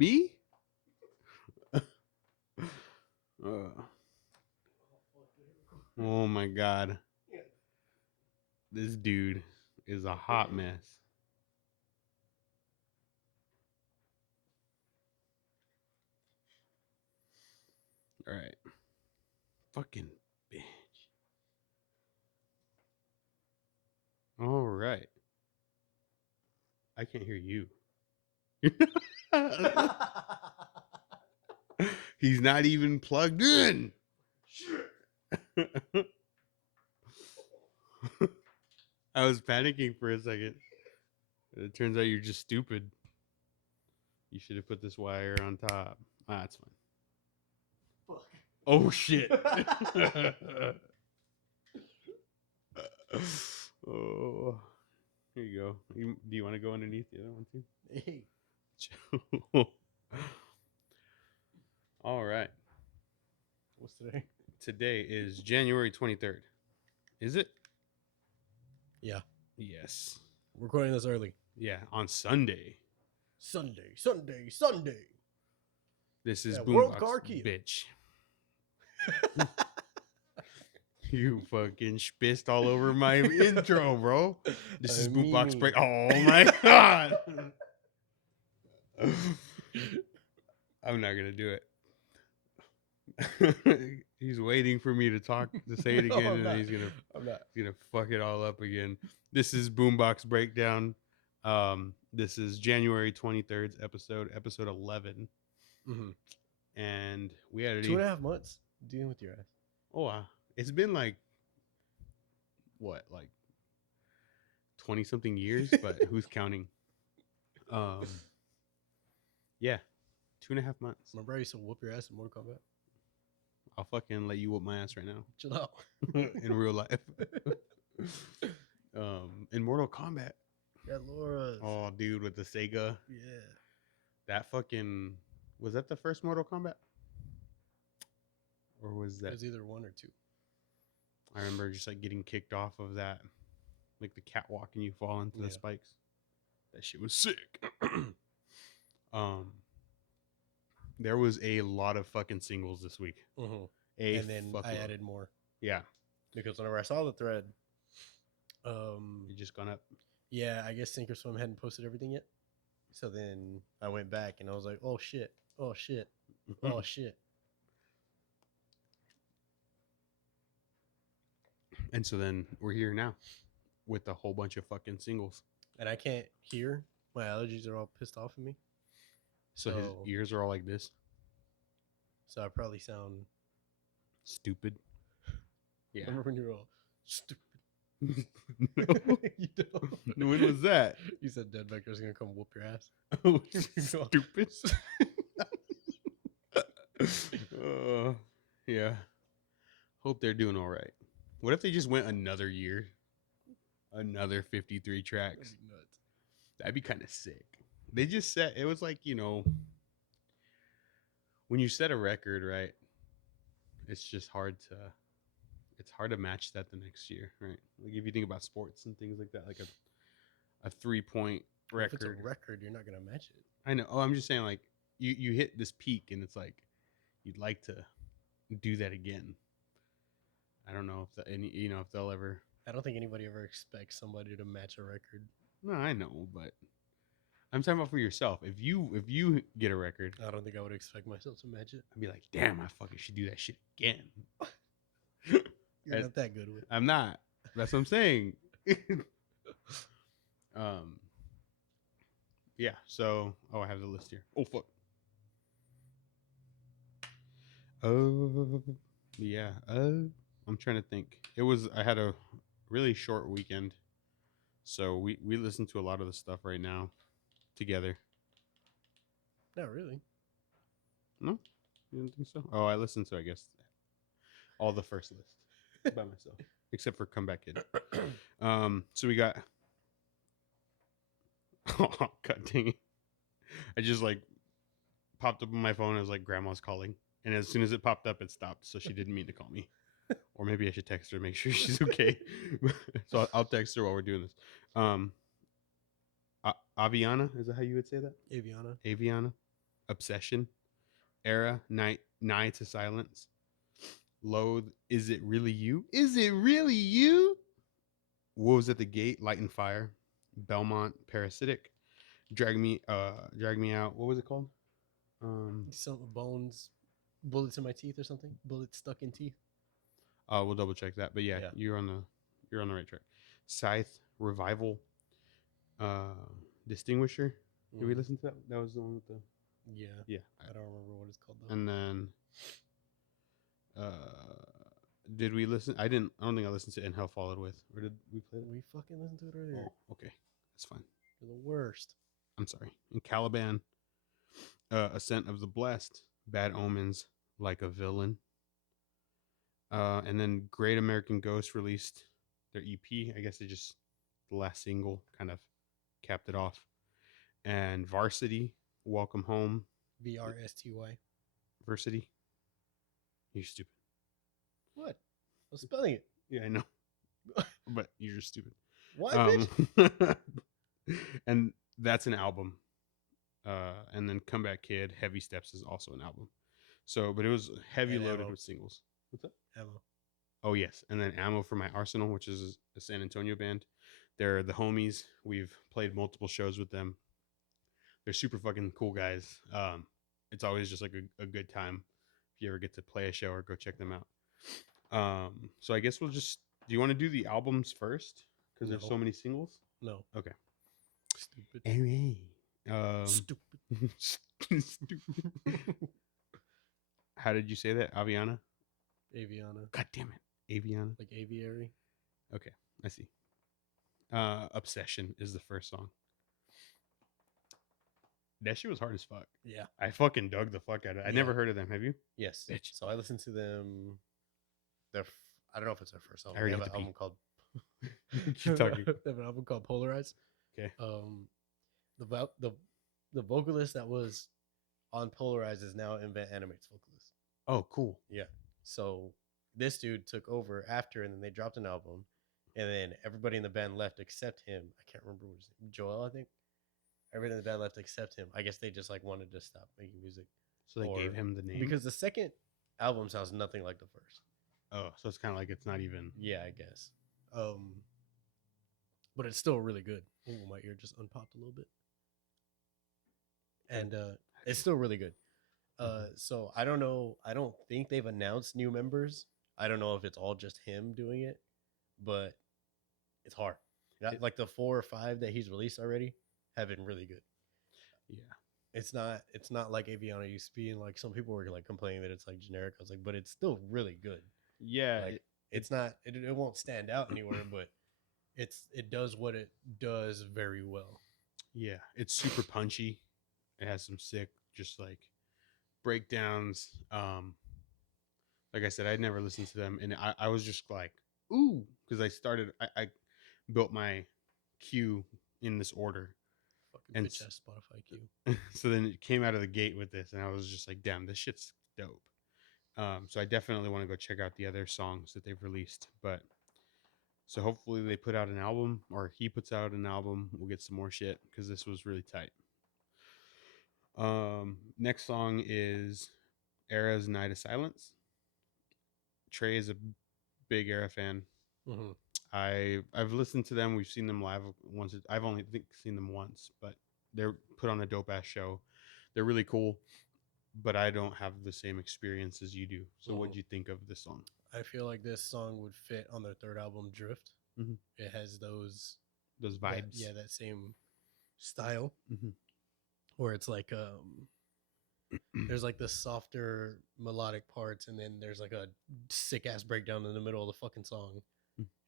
Me? Oh my god. This dude is a hot mess. All right. Fucking bitch. All right. I can't hear you. He's not even plugged in. I was panicking for a second. It turns out you're just stupid. You should have put this wire on top. Ah, that's fine. Fuck. Oh shit. Oh, here you go. Do you want to go underneath the other one too? Hey. All right. What's today? Today is January 23rd. Is it? Yeah. Yes. We're recording this early. Yeah, on Sunday. Sunday. This is World BoomBox Car Key. bitch. You fucking spissed all over my intro, bro. This is BoomBox Break. Oh my god. I'm not gonna do it. He's waiting for me to say it again, and then he's gonna fuck it all up again. This is BoomBox Breakdown. This is January 23rd episode 11. Mm-hmm. And we had 2.5 months dealing with your ass. Oh wow. It's been like 20 something years, but who's counting? Yeah, 2.5 months. Remember I used to whoop your ass in Mortal Kombat? I'll fucking let you whoop my ass right now. Chill out. In real life. In Mortal Kombat. Yeah, Laura's. Oh, dude, with the Sega. Yeah. That fucking was that the first Mortal Kombat? Or was that? It was either 1 or 2. I remember just like getting kicked off of that, like the catwalk, and you fall into the spikes. That shit was sick. There was a lot of fucking singles this week. Mm-hmm. And then I added more. Yeah, because whenever I saw the thread, it just gone up. Yeah, I guess Sink or Swim hadn't posted everything yet. So then I went back and I was like, oh shit, oh shit, oh shit. And so then we're here now with a whole bunch of fucking singles. And I can't hear. My allergies are all pissed off at me. So his ears are all like this. So I probably sound stupid. Yeah. Remember when you were all stupid? No, you don't. When was that? You said Dead Vector's gonna come whoop your ass. Oh, stupid. Yeah. Hope they're doing all right. What if they just went another year? Another 53 tracks. That'd be nuts. That'd be kind of sick. They just set, it was like, when you set a record, right? It's just hard to match that the next year, right? Like if you think about sports and things like that, like a 3-point record. If it's a record, you're not going to match it. I know. Oh, I'm just saying, like, you hit this peak and it's like, you'd like to do that again. I don't know if if they'll ever. I don't think anybody ever expects somebody to match a record. No, I know, but I'm talking about for yourself. If you get a record, I don't think I would expect myself to match it. I'd be like, damn, I fucking should do that shit again. You're not that good with it. I'm not. That's what I'm saying. Yeah. So, I have the list here. Oh fuck. Yeah. I'm trying to think. I had a really short weekend, so we listen to a lot of the stuff right now together. Not really. No, you don't think so? Oh, I listened to, I guess, all the first list by myself, except for Comeback Kid. So we got. Oh god dang it! I just like popped up on my phone. I was like, "Grandma's calling," and as soon as it popped up, it stopped. So she didn't mean to call me. Or maybe I should text her to make sure she's okay. So I'll text her while we're doing this. Aviana, is that how you would say that? Aviana. Aviana. Obsession, Erra, Nigh to Silence, Loathe, Is It Really You? Is It Really You? Wolves at the Gate, Light and Fire, Belmont, Parasitic, Drag Me Out. What was it called? Some bones, bullets in my teeth or something. Bullets stuck in teeth. We'll double check that. But yeah, Yeah. you're on the right track. Scythe, Revival, Distinguisher. Did we listen to that? That was the one with the Yeah. yeah. I don't remember what it's called though. And then did we listen? I don't think I listened to In Hell Followed With. Or did we play it? We fucking listened to it earlier. Oh, okay. That's fine. You're the worst. I'm sorry. And Caliban, Ascent of the Blessed, Bad Omens, Like a Villain. And then Great American Ghost released their EP. I guess they just, the last single kind of capped it off. And VRSTY, Welcome Home. VRSTY. VRSTY. You're stupid. What? I'm spelling it. Yeah, I know. But you're just stupid. What, bitch? And that's an album. And then Comeback Kid, Heavy Steps is also an album. So, but it was heavy And loaded Ammo. with singles. What's up? Ammo. Oh yes, and then Ammo for My Arsenal, which is a San Antonio band. They're the homies. We've played multiple shows with them. They're super fucking cool guys. It's always just like a good time if you ever get to play a show or go check them out. So I guess we'll just. Do you want to do the albums first? Because there's No. so many singles. No. Okay. Stupid. Stupid. Stupid. How did you say that? Aviana? Aviana. God damn it. Aviana. Like aviary. Okay, I see. Obsession is the first song. That shit was hard as fuck. Yeah. I fucking dug the fuck out of it. I Yeah. never heard of them. Have you? Yes. Bitch. So I listened to them. I don't know if it's their first album. I already They had have to an album called. Keep talking. They have an album called Polarize. Okay. The vocalist that was on Polarize is now Invent Animate's vocalist. Oh, cool. Yeah. So this dude took over after, and then they dropped an album, and then everybody in the band left except him. I can't remember what his name. Joel, I think. Everybody in the band left except him. I guess they just like wanted to stop making music. So they gave him the name because the second album sounds nothing like the first. Oh, so it's kind of like it's not even. Yeah, I guess. But it's still really good. Oh, my ear just unpopped a little bit. And it's still really good. So I don't know. I don't think they've announced new members. I don't know if it's all just him doing it, but it's hard. Like the 4 or 5 that he's released already have been really good. Yeah. It's not like Aviana used to be, and like some people were like complaining that it's like generic. I was like, but it's still really good. Yeah. Like, it's not. It won't stand out anywhere, but it does what it does very well. Yeah. It's super punchy. It has some sick, just like breakdowns. Like I said, I'd never listened to them, and I was just like, ooh, because I built my queue in this order. Fucking bitch ass Spotify queue. So then it came out of the gate with this, and I was just like, damn, this shit's dope. So I definitely want to go check out the other songs that they've released. But so hopefully they put out an album, or he puts out an album. We'll get some more shit because this was really tight. Next song is Erra's Nigh to Silence. Tre is a big Erra fan. Mm-hmm. I've listened to them. We've seen them live once. I've only seen them once, but they're put on a dope ass show. They're really cool, but I don't have the same experience as you do. So what do you think of this song? I feel like this song would fit on their third album, Drift. Mm-hmm. It has those vibes. That same style, mm-hmm. where it's like there's like the softer melodic parts, and then there's like a sick ass breakdown in the middle of the fucking song,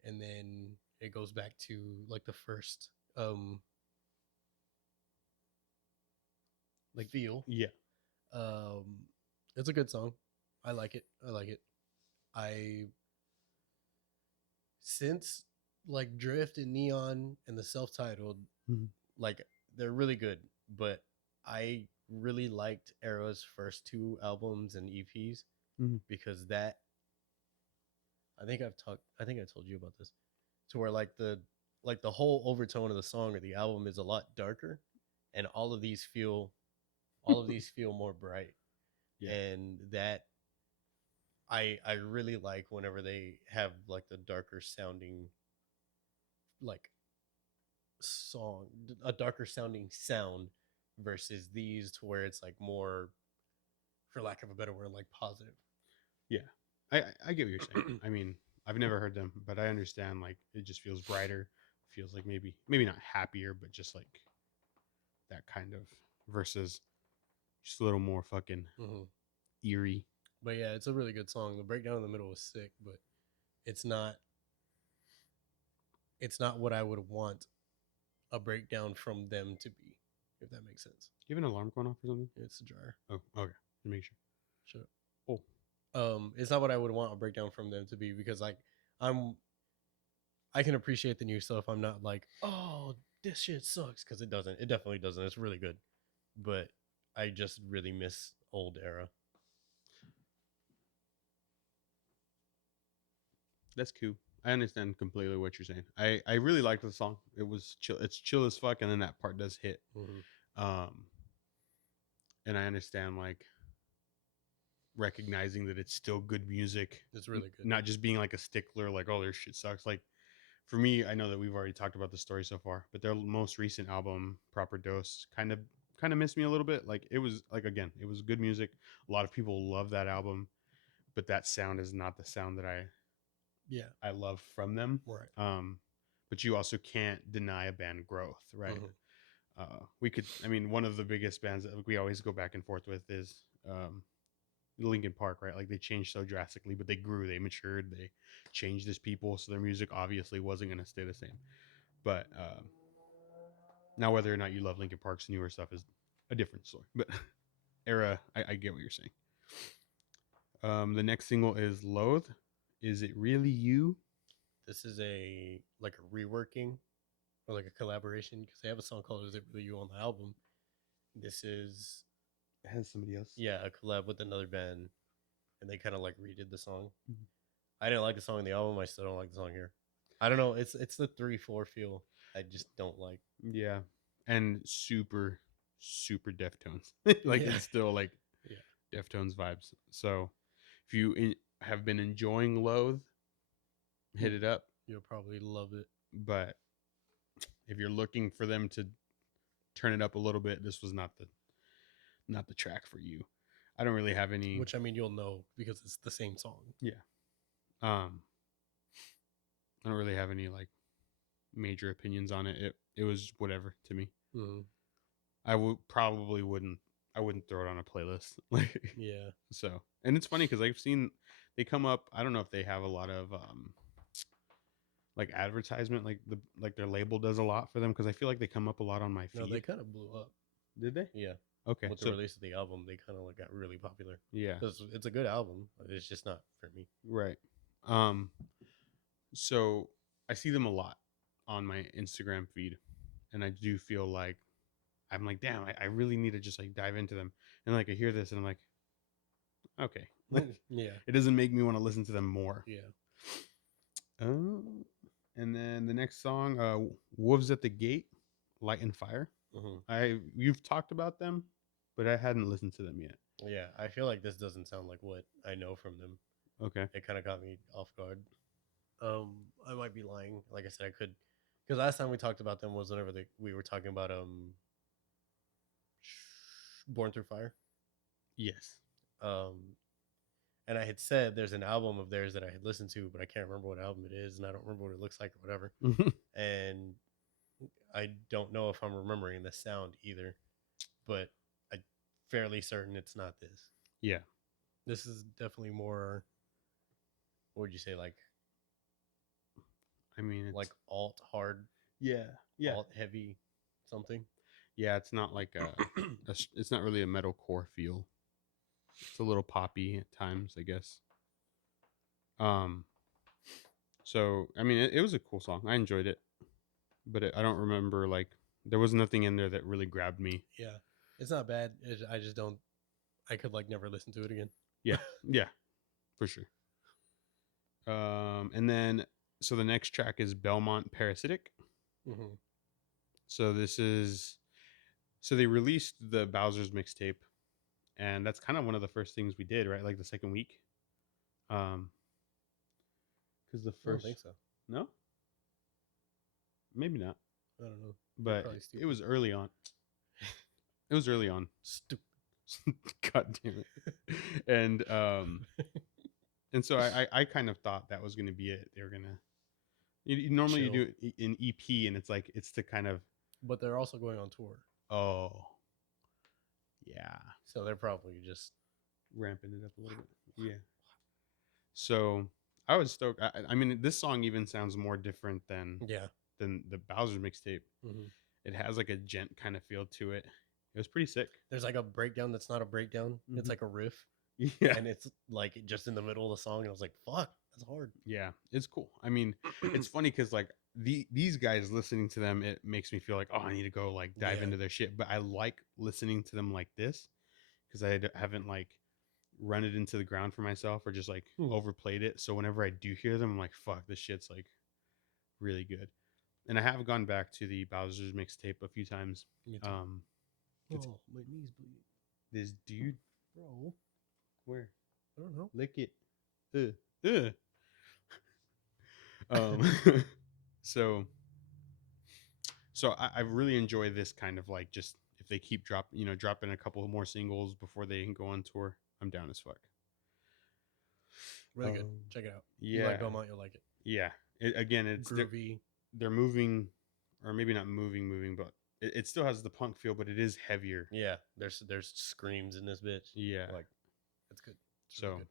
and then it goes back to like the first like feel. Yeah. It's a good song. I like it. Since like Drift and Neon and the self-titled, like they're really good, but I really liked Erra's first 2 albums and EPs because that I think I told you about this, to where like the whole overtone of the song or the album is a lot darker, and all of these feel all of these feel more bright. Yeah. And that I really like whenever they have like the darker sounding like song, a darker sounding sound versus these to where it's like more, for lack of a better word, like positive. Yeah. I get what you're saying. I mean, I've never heard them, but I understand like it just feels brighter. Feels like maybe not happier, but just like that kind of versus just a little more fucking eerie. But yeah, it's a really good song. The breakdown in the middle was sick, but it's not what I would want a breakdown from them to be, if that makes sense. Do you have an alarm going off or something? It's a jar. Oh, okay. Make sure. Shut up. Oh. It's not what I would want a breakdown from them to be, because like I can appreciate the new stuff. I'm not like, oh, this shit sucks, because it doesn't. It definitely doesn't. It's really good, but I just really miss old Erra. That's cool. I understand completely what you're saying. I really liked the song. It was chill. It's chill as fuck, and then that part does hit. And I understand like recognizing that it's still good music. It's really good. Not just being like a stickler, like, oh, their shit sucks. Like for me, I know that we've already talked about the story so far, but their most recent album, Proper Dose, kind of missed me a little bit. Like it was like, again, it was good music. A lot of people love that album, but that sound is not the sound that I love from them. Right. But you also can't deny a band growth, right? We could, I mean, one of the biggest bands that we always go back and forth with is Linkin Park, right? Like they changed so drastically, but they grew, they matured, they changed as people, so their music obviously wasn't going to stay the same. But now, whether or not you love Linkin Park's newer stuff is a different story. But Erra, I get what you're saying. The next single is Loathe. Is it really you? This is a reworking or like a collaboration, because they have a song called "Is It Really You" on the album. This is It has somebody else. a collab with another band, and they kind of like redid the song. Mhm. I didn't like the song in the album. I still don't like the song here. I don't know. It's the 3/4 feel. I just don't like. Yeah, and super Deftones. Like it's still like Deftones vibes. So if you have been enjoying Loathe, hit it up. You'll probably love it. But if you're looking for them to turn it up a little bit, this was not the track for you. I don't really have any. Which, I mean, you'll know because it's the same song. Yeah. I don't really have any like major opinions on it. It was whatever to me. I wouldn't throw it on a playlist. Like yeah. So, and it's funny because I've seen they come up. I don't know if they have a lot of like advertisement, like their label does a lot for them, because I feel like they come up a lot on my feed. No, they kind of blew up. Did they? Yeah. Okay. With the release of the album, they kind of like got really popular. Yeah. It's a good album. It's just not for me. Right. So I see them a lot on my Instagram feed, and I do feel like I'm like, damn, I really need to just like dive into them. And like I hear this and I'm like, okay. Yeah. It doesn't make me want to listen to them more. Yeah. And then the next song, Wolves at the Gate, Light and Fire. You've talked about them, but I hadn't listened to them yet. Yeah, I feel like this doesn't sound like what I know from them. Okay. It kind of got me off guard. I might be lying. Like I said, I could, because last time we talked about them was whenever we were talking about Born Through Fire. Yes. And I had said there's an album of theirs that I had listened to, but I can't remember what album it is, and I don't remember what it looks like or whatever. And I don't know if I'm remembering the sound either, but I'm fairly certain it's not this. Yeah. This is definitely more, what would you say, like, I mean, it's like alt hard. Yeah. Alt heavy something. Yeah, it's not like it's not really a metalcore feel. It's a little poppy at times, I guess. So I mean, it was a cool song. I enjoyed it, but I don't remember, like, there was nothing in there that really grabbed me. Yeah, it's not bad. I just don't. I could like never listen to it again. Yeah, for sure. And then so the next track is Belmont Parasitic. So this is So they released the Bowser's mixtape, and that's kind of one of the first things we did, right? Like the second week. Because the I don't first think so. no, maybe not, I don't know. You're but probably it stupid. was early on. It was early on. Stupid. God damn it. And so I kind of thought that was going to be it. They were gonna. Normally you Chill. do it in EP, and it's like it's to kind of. But they're also going on tour, Oh, yeah, so they're probably just ramping it up a little bit. Yeah. So I was stoked. I mean, this song even sounds more different than yeah. the Bowser mixtape. Mm-hmm. It has like a gent kind of feel to it. It was pretty sick. There's like a breakdown that's not a breakdown. It's Mhm. like a riff, Yeah. and it's like just in the middle of the song. And I was like, "Fuck, that's hard." Yeah, it's cool. I mean, it's funny because like these guys listening to them, it makes me feel like, oh, I need to go like dive Yeah. into their shit. But I like listening to them like this because haven't like run it into the ground for myself or just like overplayed it. So whenever I do hear them, I'm like, fuck, this shit's like really good. And I have gone back to the Bowser's mixtape a few times. Me too. It's Oh, my knees bleed, this dude. bro. Where? I don't know. Lick it. Ugh. So I really enjoy this kind of like just if they keep dropping a couple more singles before they can go on tour, I'm down as fuck. Really good. Check it out. Yeah. You like Belmont, you'll like it. Yeah. It's groovy. They're moving, or maybe not moving, but it still has the punk feel, but it is heavier. Yeah, there's screams in this bitch. Yeah. Like, it's good. It's So really good.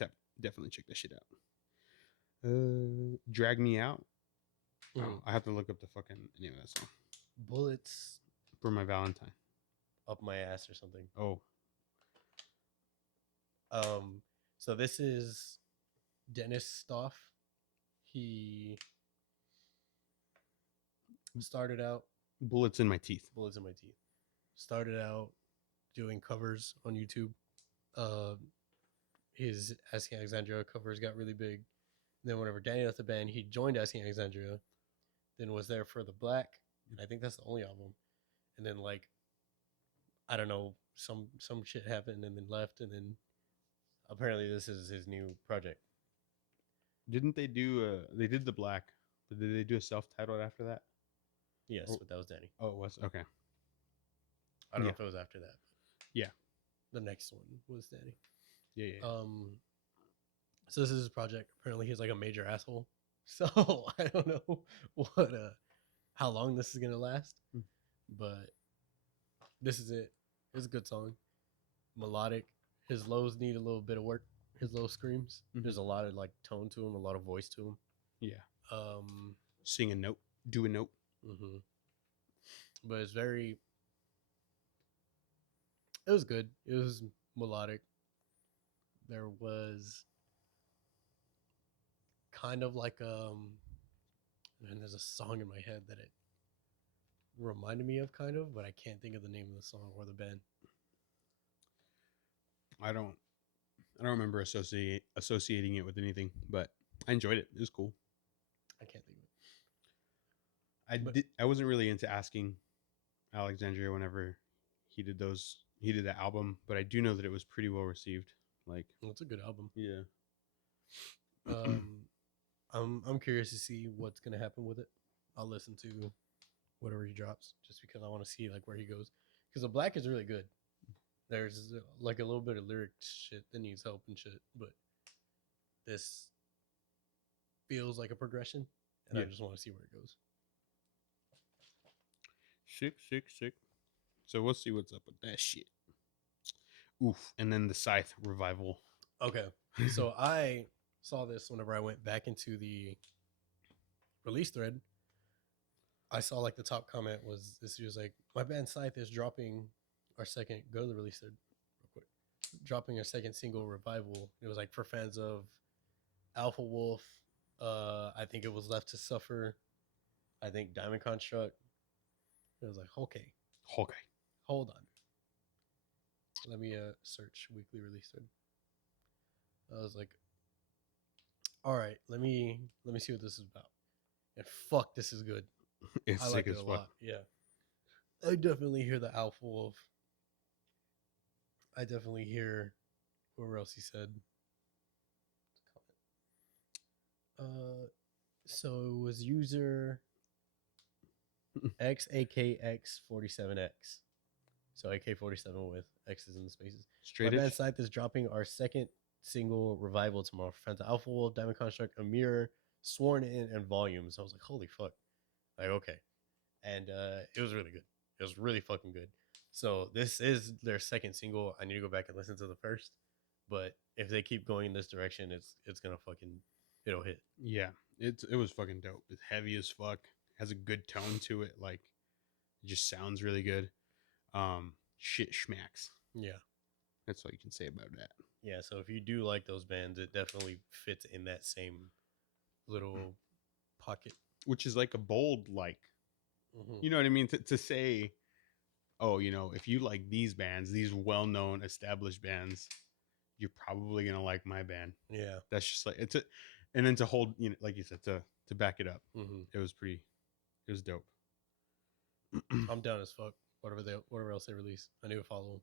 yeah, definitely check that shit out. Drag Me Out. Oh, I have to look up the fucking name of that song. Bullets For My Valentine. Up my ass or something. Oh. So this is Dennis Stoff. He started out Bullets in My Teeth. Bullets in My Teeth. Started out doing covers on YouTube. His Asking Alexandria covers got really big. Then whenever Danny left the band, he joined Asking Alexandria. Then was there for the Black, and I think that's the only album. And then like, I don't know, some shit happened, and then left, and then apparently this is his new project. Didn't they do? They did the Black. Did they do a self-titled after that? Yes, but that was Danny. Oh, it was okay. I don't know if it was after that. Yeah, the next one was Danny. Yeah. So this is his project. Apparently, he's like a major asshole. So I don't know what how long this is gonna last, but this is it. It's a good song. Melodic. His lows need a little bit of work. His low screams. There's a lot of like tone to him, a lot of voice to him. Yeah. Sing a note, do a note. But it's very. It was good. It was melodic. There was kind of like and there's a song in my head that it reminded me of kind of, but I can't think of the name of the song or the band. I don't remember associating it with anything, but I enjoyed it. It was cool. I can't think of it. I wasn't really into Asking Alexandria whenever he did that album, but I do know that it was pretty well received. Like, it's a good album. Yeah. I'm curious to see what's gonna happen with it. I'll listen to whatever he drops just because I want to see like where he goes. Because the Black is really good. There's like a little bit of lyric shit that needs help and shit, but this feels like a progression, and I just want to see where it goes. Sick. So we'll see what's up with that shit. Oof. And then the Scythe revival. Okay. So I saw this whenever I went back into the release thread. I saw like the top comment was this. He was like, my band Scythe is dropping our second, go to the release thread real quick, dropping our second single, Revival. It was like for fans of Alpha Wolf. I think it was Left to Suffer. I think Diamond Construct. It was like, okay. Hold on. Let me search weekly release thread. I was like, all right, let me see what this is about. And fuck, this is good. It's I sick liked as it a fuck. lot. Yeah. I definitely hear the Alpha Wolf. I definitely hear whoever else he said. So it was user XAKX47X. So AK47 with X's in the spaces. My Straight band edge. Scythe is dropping our second single, Revival, tomorrow. Friends Alpha Wolf, Diamond Construct, Amir, Sworn In, and Volumes. I was like, holy fuck. Like, okay. And it was really good. It was really fucking good. So this is their second single. I need to go back and listen to the first. But if they keep going in this direction, it's gonna fucking it'll hit. Yeah, it was fucking dope. It's heavy as fuck. Has a good tone to it. Like, it just sounds really good. Shit schmacks. Yeah. That's all you can say about that. Yeah, so if you do like those bands, it definitely fits in that same little pocket. Which is like a bold, like, Mm-hmm. you know what I mean? To say, oh, you know, if you like these bands, these well-known established bands, you're probably gonna like my band. Yeah. That's just like it's a, and then to hold, you know, like you said, to back it up, Mm-hmm. it was dope. I'm down as fuck. Whatever else they release, I need to follow them.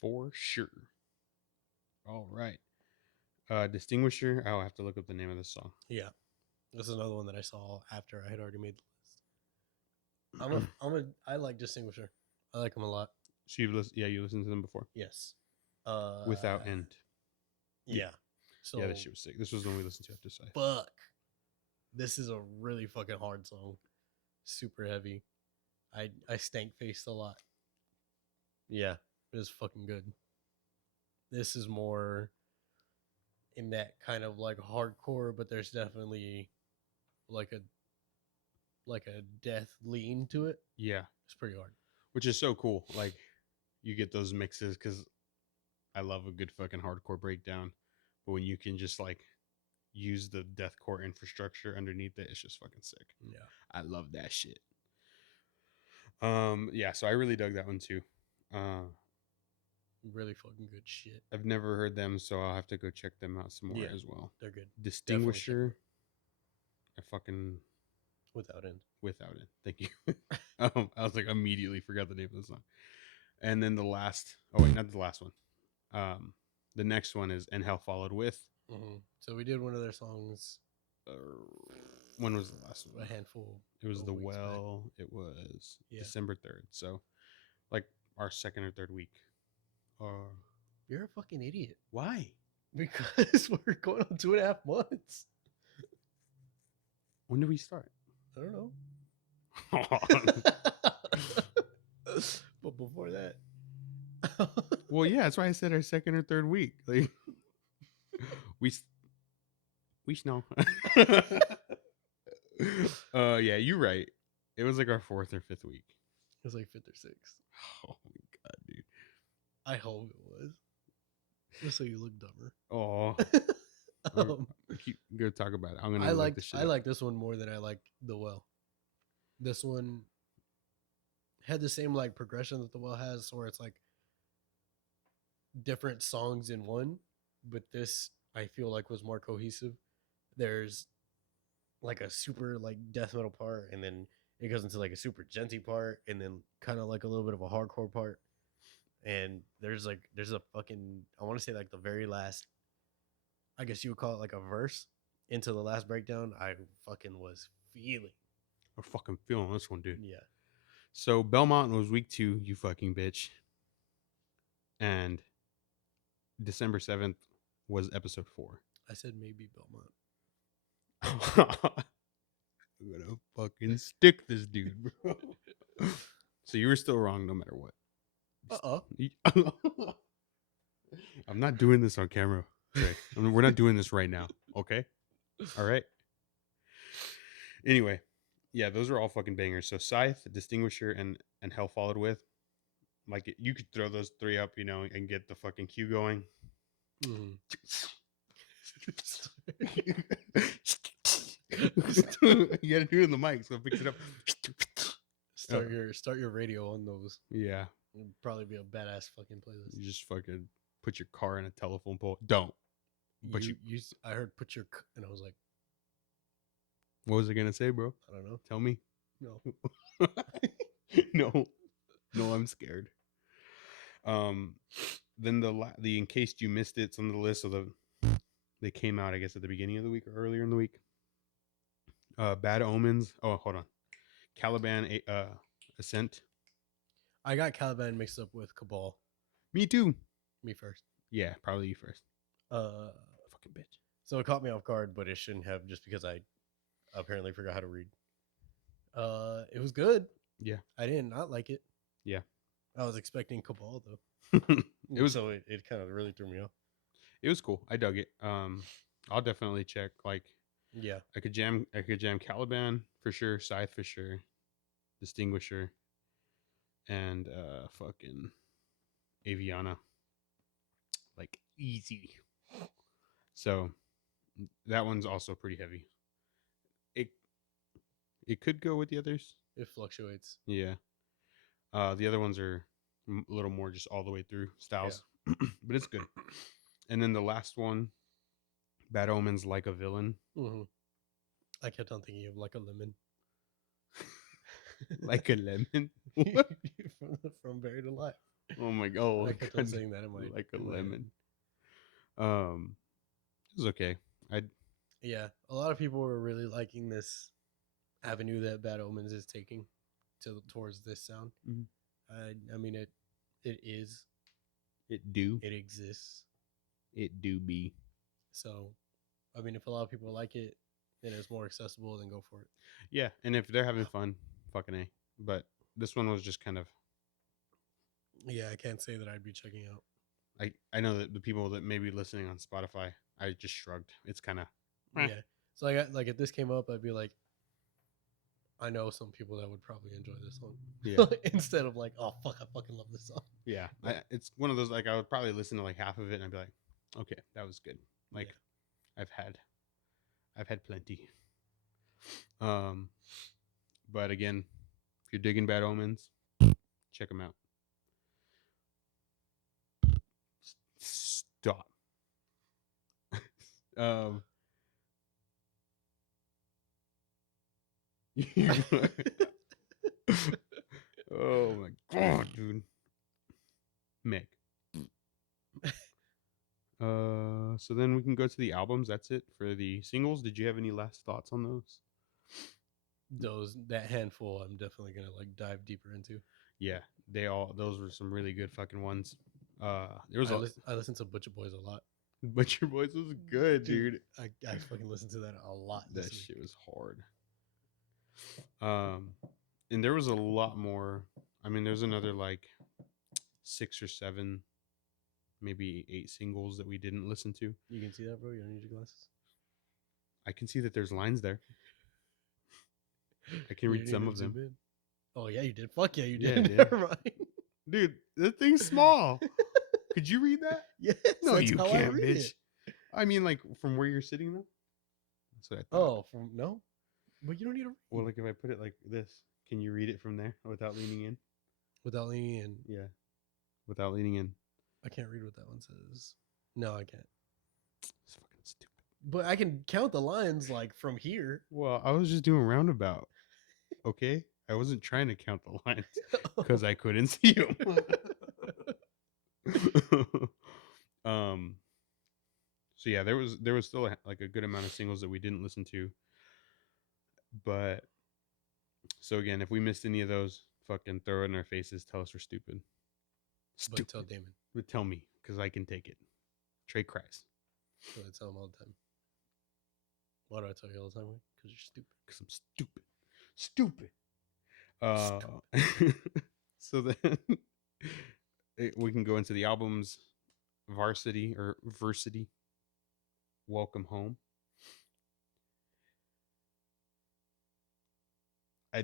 For sure. All right. Distinguisher. I'll have to look up the name of the song. Yeah, this is another one that I saw after I had already made the list. I like Distinguisher. I like him a lot. So you listened to them before? Yes. Without End. Yeah. So yeah, that shit was sick. This was the one we listened to after Scythe. fuck. This is a really fucking hard song. Super heavy. I stank faced a lot. Yeah, it was fucking good. This is more in that kind of like hardcore, but there's definitely like a death lean to it. Yeah, It's pretty hard. which is so cool. Like, you get those mixes because I love a good fucking hardcore breakdown. But when you can just like use the deathcore infrastructure underneath it, it's just fucking sick. Yeah, I love that shit. Yeah, so I really dug that one too. really fucking good shit. I've never heard them, so I'll have to go check them out some more Yeah, as well. they're good. Distinguisher. I fucking Without End. Without It. Thank you. I was like, immediately forgot the name of the song. And then the last, oh wait, not the last one. The next one is And Hell Followed With. Mm-hmm. So we did one of their songs. When was the last one? A handful. It was of The weeks back. Well. It was December 3rd. So, like, our second or third week. You're a fucking idiot. Why? Because we're going on 2.5 months. When did we start? I don't know. But before that. Well, yeah, that's why I said our second or third week. Like, we know. Yeah, you're right. It was like our fourth or fifth week. It was like 5th or 6th. Oh my god, dude. I hope it was. Just so you look dumber. Oh, keep go talk about it. I'm gonna. I like this shit I like this one more than I like The Well. This one had the same like progression that The Well has, where it's like different songs in one, but this I feel like was more cohesive. There's like a super like death metal part, and then it goes into like a super genty part, and then kind of like a little bit of a hardcore part. And there's a fucking, I want to say like the very last, I guess you would call it like a verse into the last breakdown. I fucking was feeling. I'm fucking feeling this one, dude. Yeah. So Belmont was week 2, you fucking bitch. And December 7th was episode 4. I said maybe Belmont. I'm gonna fucking stick this dude, bro. So you were still wrong no matter what. I'm not doing this on camera. Okay? We're not doing this right now. Okay? All right? Anyway, yeah, those are all fucking bangers. So Scythe, Distinguisher, and Hell Followed With. Like, you could throw those 3 up, you know, and get the fucking queue going. Mm-hmm. You gotta do it in the mic, so fix it up. Start your radio on those. Yeah. It'd probably be a badass fucking playlist. You just fucking put your car in a telephone pole. Don't. But you I heard put your, and I was like, what was I gonna say, bro? I don't know. Tell me. No. No, I'm scared. Then the in case you missed it's on the list of they came out, I guess, at the beginning of the week or earlier in the week. Bad Omens. Oh, hold on. Caliban, Ascent. I got Caliban mixed up with Cabal. Me too. Me first. Yeah, probably you first. Fucking bitch. So it caught me off guard, but it shouldn't have, just because I apparently forgot how to read. It was good. Yeah. I did not like it. Yeah. I was expecting Cabal though. It was so it kind of really threw me off. It was cool. I dug it. I'll definitely check. Like, yeah, I could jam Caliban for sure, Scythe for sure, Distinguisher, and fucking Aviana. Like, easy. So that one's also pretty heavy. It could go with the others. It fluctuates. Yeah. The other ones are a little more just all the way through styles, yeah. But it's good. And then the last one, Bad Omens, Like a Villain. Mm-hmm. I kept on thinking of Like a Lemon. Like a lemon? From Buried Alive. Oh my god! I kept on saying that in my like a lemon. Head. It was okay. Yeah, a lot of people were really liking this avenue that Bad Omens is taking towards this sound. Mm-hmm. I mean, it is. It exists. It do be. So, I mean, if a lot of people like it, and it's more accessible, then go for it. Yeah, and if they're having fun, fucking A. But this one was just kind of. Yeah, I can't say that I'd be checking out. I know that the people that may be listening on Spotify, I just shrugged. It's kind of. Yeah. So I got, like, if this came up, I'd be like, I know some people that would probably enjoy this one. Yeah. Instead of like, oh fuck, I fucking love this song. Yeah. It's one of those, like, I would probably listen to like half of it and I'd be like, okay, that was good. Like, yeah. I've had plenty. But again, if you're digging Bad Omens, check them out. Stop. Oh my god, dude. Meg. So then we can go to the albums. That's it for the singles. Did you have any last thoughts on those? That handful, I'm definitely gonna like dive deeper into. Yeah, those were some really good fucking ones. I listened to Butcher Boys a lot. Butcher Boys was good, dude. I fucking listened to that a lot. That shit was hard. And there was a lot more. I mean, there's another like 6 or 7, maybe 8 singles that we didn't listen to. You can see that, bro? You don't need your glasses? I can see that there's lines there. I can read some of them. Oh, yeah, you did. Fuck yeah, you Yeah, did. Never mind. Dude, that thing's small. Could you read that? Yes. No, you can't, bitch. I mean, like, from where you're sitting, though? That's what I thought. Oh, no? But you don't need to read. Well, like, if I put it like this, can you read it from there without leaning in? Without leaning in? Yeah. Without leaning in. I can't read what that one says. No, I can't. It's fucking stupid. But I can count the lines, like, from here. Well, I was just doing roundabout. Okay? I wasn't trying to count the lines because I couldn't see them. So yeah, there was still like a good amount of singles that we didn't listen to. But so again, if we missed any of those, fucking throw it in our faces. Tell us we're stupid. But tell Damon. But tell me, because I can take it. Trey cries. So I tell him all the time. Why do I tell you all the time? Because you're stupid. Because I'm stupid. Stupid. So then we can go into the albums. VRSTY. Welcome Home. I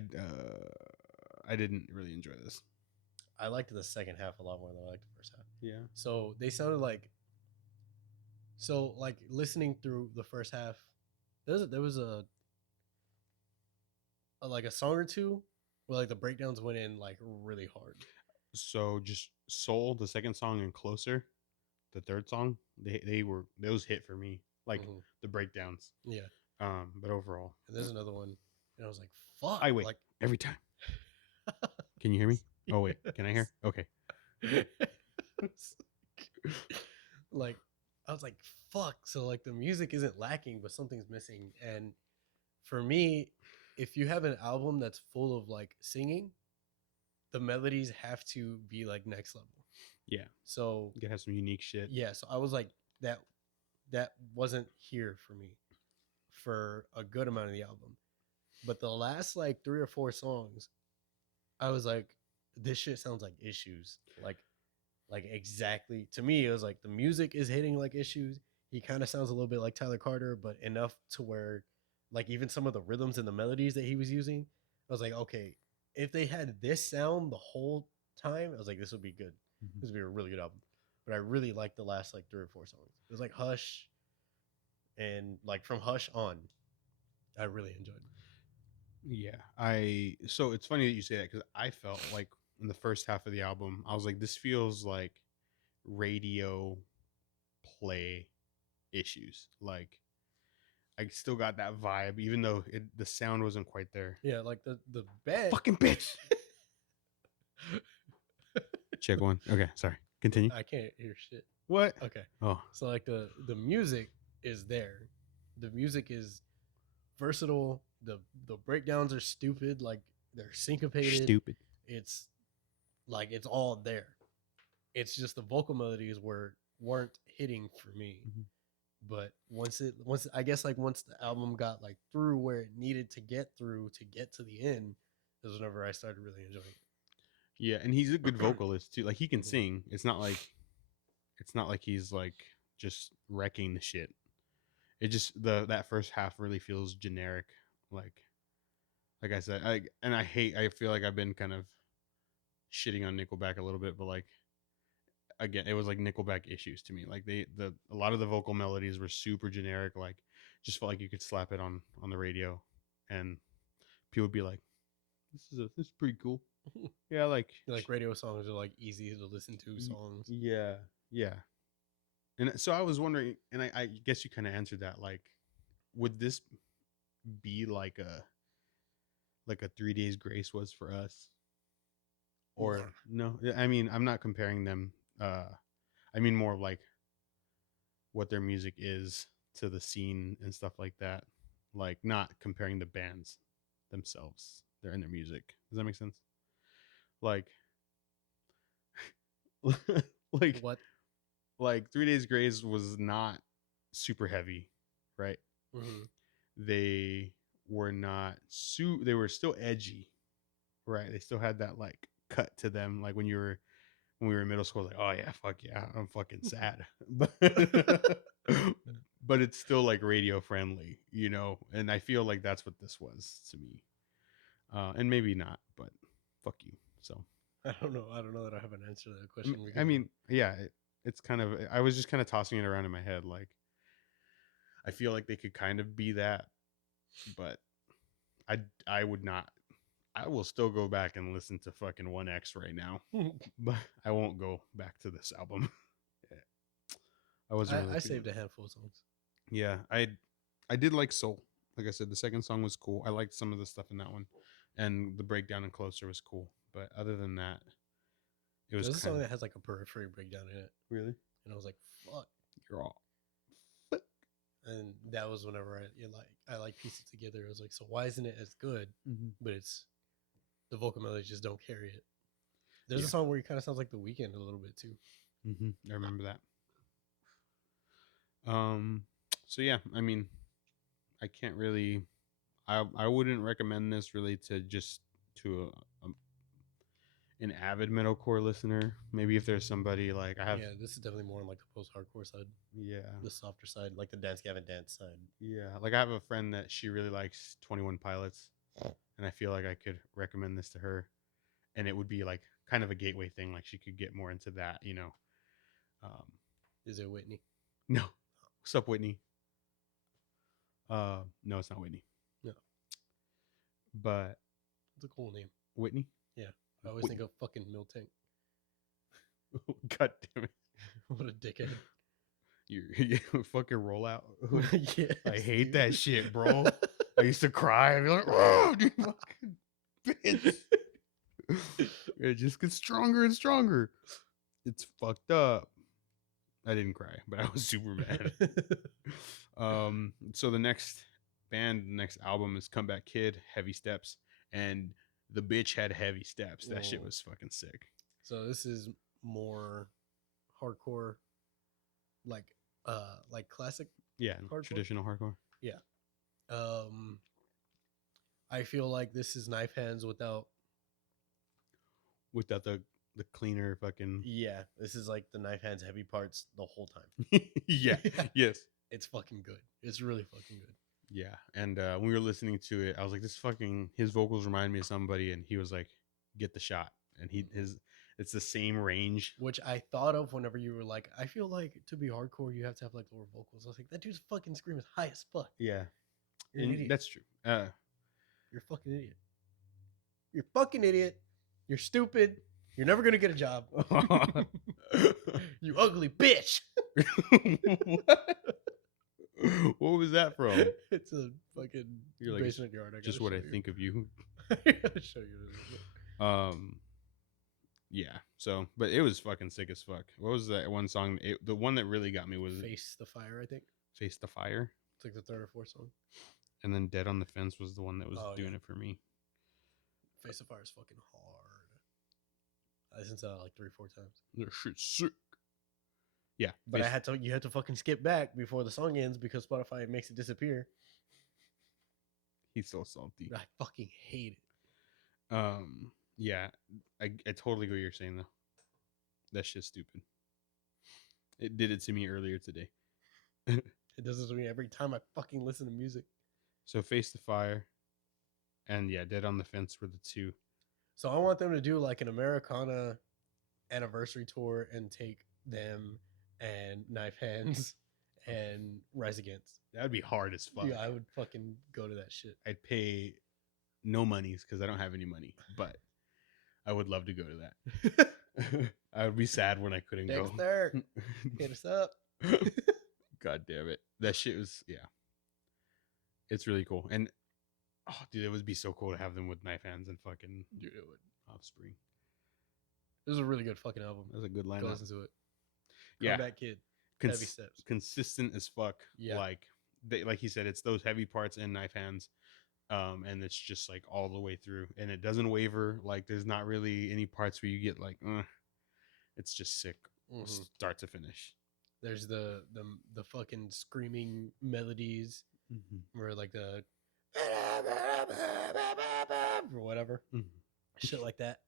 didn't really enjoy this. I liked the second half a lot more than I liked the first half. Yeah. So they sounded like. So like listening through the first half, there was a like a song or two where like the breakdowns went in like really hard. So just Soul, the second song, and Closer, the third song, those hit for me, like the breakdowns. Yeah. But overall, and there's another one, and I was like, "Fuck!" I wait like every time. Can you hear me? Oh wait, can I hear? Okay. Like, I was like, fuck. So like the music isn't lacking, but something's missing. And for me, if you have an album that's full of like singing, the melodies have to be like next level. Yeah. So You have some unique shit. yeah, so I was like, that wasn't here for me for a good amount of the album. But the last like 3 or 4 songs, I was like, this shit sounds like Issues. Like exactly, to me it was like the music is hitting like Issues. He kind of sounds a little bit like Tyler Carter, but enough to where like even some of the rhythms and the melodies that he was using, I was like, okay, if they had this sound the whole time, I was like, this would be good. Mhm. This would be a really good album. But I really liked the last like 3 or 4 songs. It was like Hush, and like from Hush on, I really enjoyed it. Yeah. So it's funny that you say that because I felt like in the first half of the album, I was like, this feels like radio play Issues. Like I still got that vibe, even though the sound wasn't quite there. Yeah, like the band. Fucking bitch. Check one. Okay, sorry. Continue. I can't hear shit. What? Okay. Oh, So like the music is there. The music is versatile. The breakdowns are stupid. Like they're syncopated. stupid. It's like it's all there. It's just the vocal melodies weren't hitting for me. Mhm. But once the album got like through where it needed to get through to get to the end, is whenever I started really enjoying it. Yeah, and he's a good vocalist too. Like he can sing. It's not like he's like just wrecking the shit. It just that first half really feels generic. Like I said, I feel like I've been kind of shitting on Nickelback a little bit, but like again, it was like Nickelback Issues to me. Like a lot of the vocal melodies were super generic. Like just felt like you could slap it on the radio, and people would be like, this is pretty cool. Yeah, like Radio songs are like easy to listen to songs. Yeah, yeah. And so I was wondering, and I guess you kind of answered that. Like, would this be like a 3 Days Grace was for us, or no? I mean, I'm not comparing them. I mean more of like what their music is to the scene and stuff like that. Like, not comparing the bands themselves. They're in their music. Does that make sense? Like, like What? Like 3 Days Grace was not super heavy, right? Mm-hmm. They were not they were still edgy, right? They still had that like cut to them, like when we were in middle school, like, oh yeah, fuck yeah, I'm fucking sad. But it's still like radio friendly, you know? And I feel like that's what this was to me. And maybe not, but fuck you. So I don't know that I have an answer to that question. I mean, yeah, it's kind of, I was just kind of tossing it around in my head. Like, I feel like they could kind of be that, but I would not. I will still go back and listen to fucking 1X right now, but I won't go back to this album. I wasn't really. I saved a handful of songs. Yeah, I did like Soul. Like I said, the second song was cool. I liked some of the stuff in that one, and the breakdown and Closer was cool. But other than that, it was There's a song that has like a periphery breakdown in it. Really? And I was like, fuck. You're all. And that was whenever I like pieced it together. It was like, so why isn't it as good? Mm-hmm. But it's the vocal melodies just don't carry it. There's a song where he kind of sounds like The Weeknd a little bit too. Mm-hmm. I remember that. So yeah, I mean, I can't really. I wouldn't recommend this really to an avid metalcore listener. Maybe if there's somebody like I have. Yeah, this is definitely more on like the post-hardcore side. Yeah. The softer side, like the Dance Gavin Dance side. Yeah, like I have a friend that she really likes 21 Pilots, and I feel like I could recommend this to her, and it would be like kind of a gateway thing. Like she could get more into that, you know. Is it Whitney? No. What's up, Whitney? No, it's not Whitney. No. But it's a cool name. Whitney? Yeah. I always think of fucking Mill Tank. God damn it. What a dickhead. You fucking roll out. Yes, I hate that shit, bro. I used to cry and be like, oh, you fucking bitch. It just gets stronger and stronger. It's fucked up. I didn't cry, but I was super mad. So the next album is Comeback Kid, Heavy Steps, and the bitch had heavy steps. That shit was fucking sick. So this is more hardcore, like classic. Yeah, hardcore? Traditional hardcore. Yeah. I feel like this is Knife Hands without the cleaner fucking. Yeah, this is like the Knife Hands heavy parts the whole time. Yeah. Yes. It's fucking good. It's really fucking good. Yeah, and when we were listening to it, I was like, "This fucking his vocals remind me of somebody," and he was like, "Get the shot," and it's the same range. Which I thought of whenever you were like, I feel like to be hardcore, you have to have like lower vocals. I was like, that dude's fucking scream is high as fuck. Yeah, You're an idiot. that's true. You're a fucking idiot. You're a fucking idiot. You're stupid. You're never gonna get a job. You ugly bitch. What was that from? It's a fucking You're like, basement yard. just what I think of you. I gotta show you. Yeah. So, but it was fucking sick as fuck. What was that one song? The one that really got me was Face the Fire, I think. Face the Fire. It's like the third or fourth song. And then Dead on the Fence was the one that was doing it for me. Face the Fire is fucking hard. I listened to that like 3-4 times. That shit's sick. Yeah, but you had to fucking skip back before the song ends because Spotify makes it disappear. He's so salty. I fucking hate it. Yeah, I totally get what you're saying though. That shit's stupid. It did it to me earlier today. It does it to me every time I fucking listen to music. So Face the Fire, and yeah, Dead on the Fence were the two. So I want them to do like an Americana anniversary tour and take them and Knife Hands and Rise Against. That would be hard as fuck. Yeah, I would fucking go to that shit. I'd pay no monies because I don't have any money, but I would love to go to that. I would be sad when I couldn't Dexter, go. hit us up. God damn it. That shit was, yeah. It's really cool. And, oh, dude, it would be so cool to have them with Knife Hands and fucking Dude, it would. Offspring. This is a really good fucking album. That was a good lineup. Go listen to it. Yeah. Comeback Kid. Heavy Steps. Consistent as fuck. Yeah. Like he said, it's those heavy parts in Knife Hands. And it's just like all the way through. And it doesn't waver. Like there's not really any parts where you get like, it's just sick. Start to finish. There's the fucking screaming melodies where like the or whatever shit like that,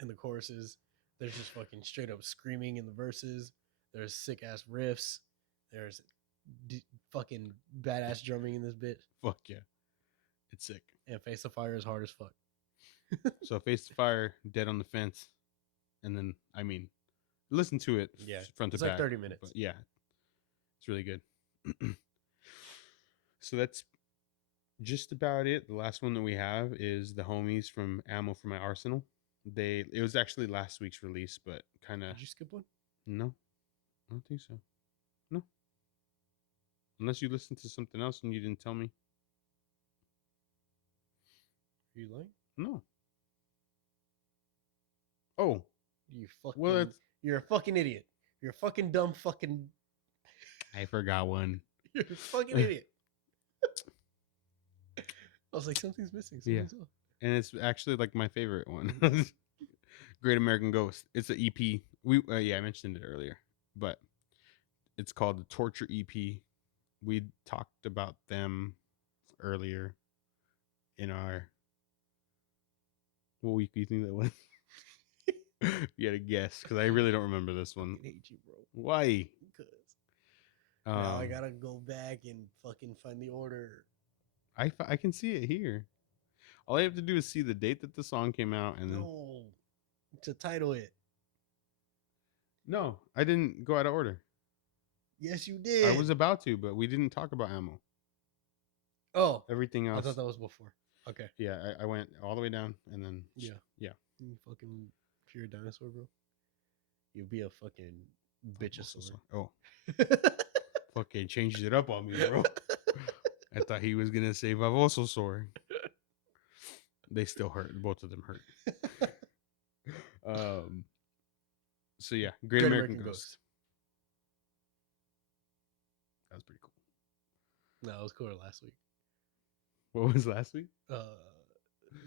and the choruses. There's just fucking straight up screaming in the verses. There's sick ass riffs. There's fucking badass drumming in this bitch. Fuck yeah, it's sick. And Face the Fire is hard as fuck. So Face the Fire, Dead on the Fence, and then listen to it. Yeah, front to it's back. like 30 minutes. But yeah, it's really good. So that's just about it. The last one that we have is the homies from Ammo for My Arsenal. It was actually last week's release, but kind of. Did you skip one? No, I don't think so. No, unless you listened to something else and you didn't tell me. Are you lying? No. Oh, you fucking. You're a fucking idiot. You're a fucking dumb fucking. I forgot one. You're a fucking idiot. I was like, something's missing. Something's off. And it's actually like my favorite one. Great American Ghost. It's an EP. I mentioned it earlier, but it's called the Torture EP. We talked about them earlier in our. What week do you think that was? You had a guess because I really don't remember this one. I hate you, bro. Why? Because now I gotta go back and fucking find the order. I can see it here. All I have to do is see the date that the song came out and no, to title it. No, I didn't go out of order. Yes, you did. I was about to, but we didn't talk about Ammo. Oh, everything else. I thought that was before. Okay. Yeah, I went all the way down and then yeah. You fucking, if you're a dinosaur, bro, you'll be a fucking bitchosaur. Oh, fucking changes it up on me, bro. I thought he was gonna say Vavososaur. They still hurt. Both of them hurt. So yeah, Great American Ghost. That was pretty cool. No, it was cooler last week. What was last week?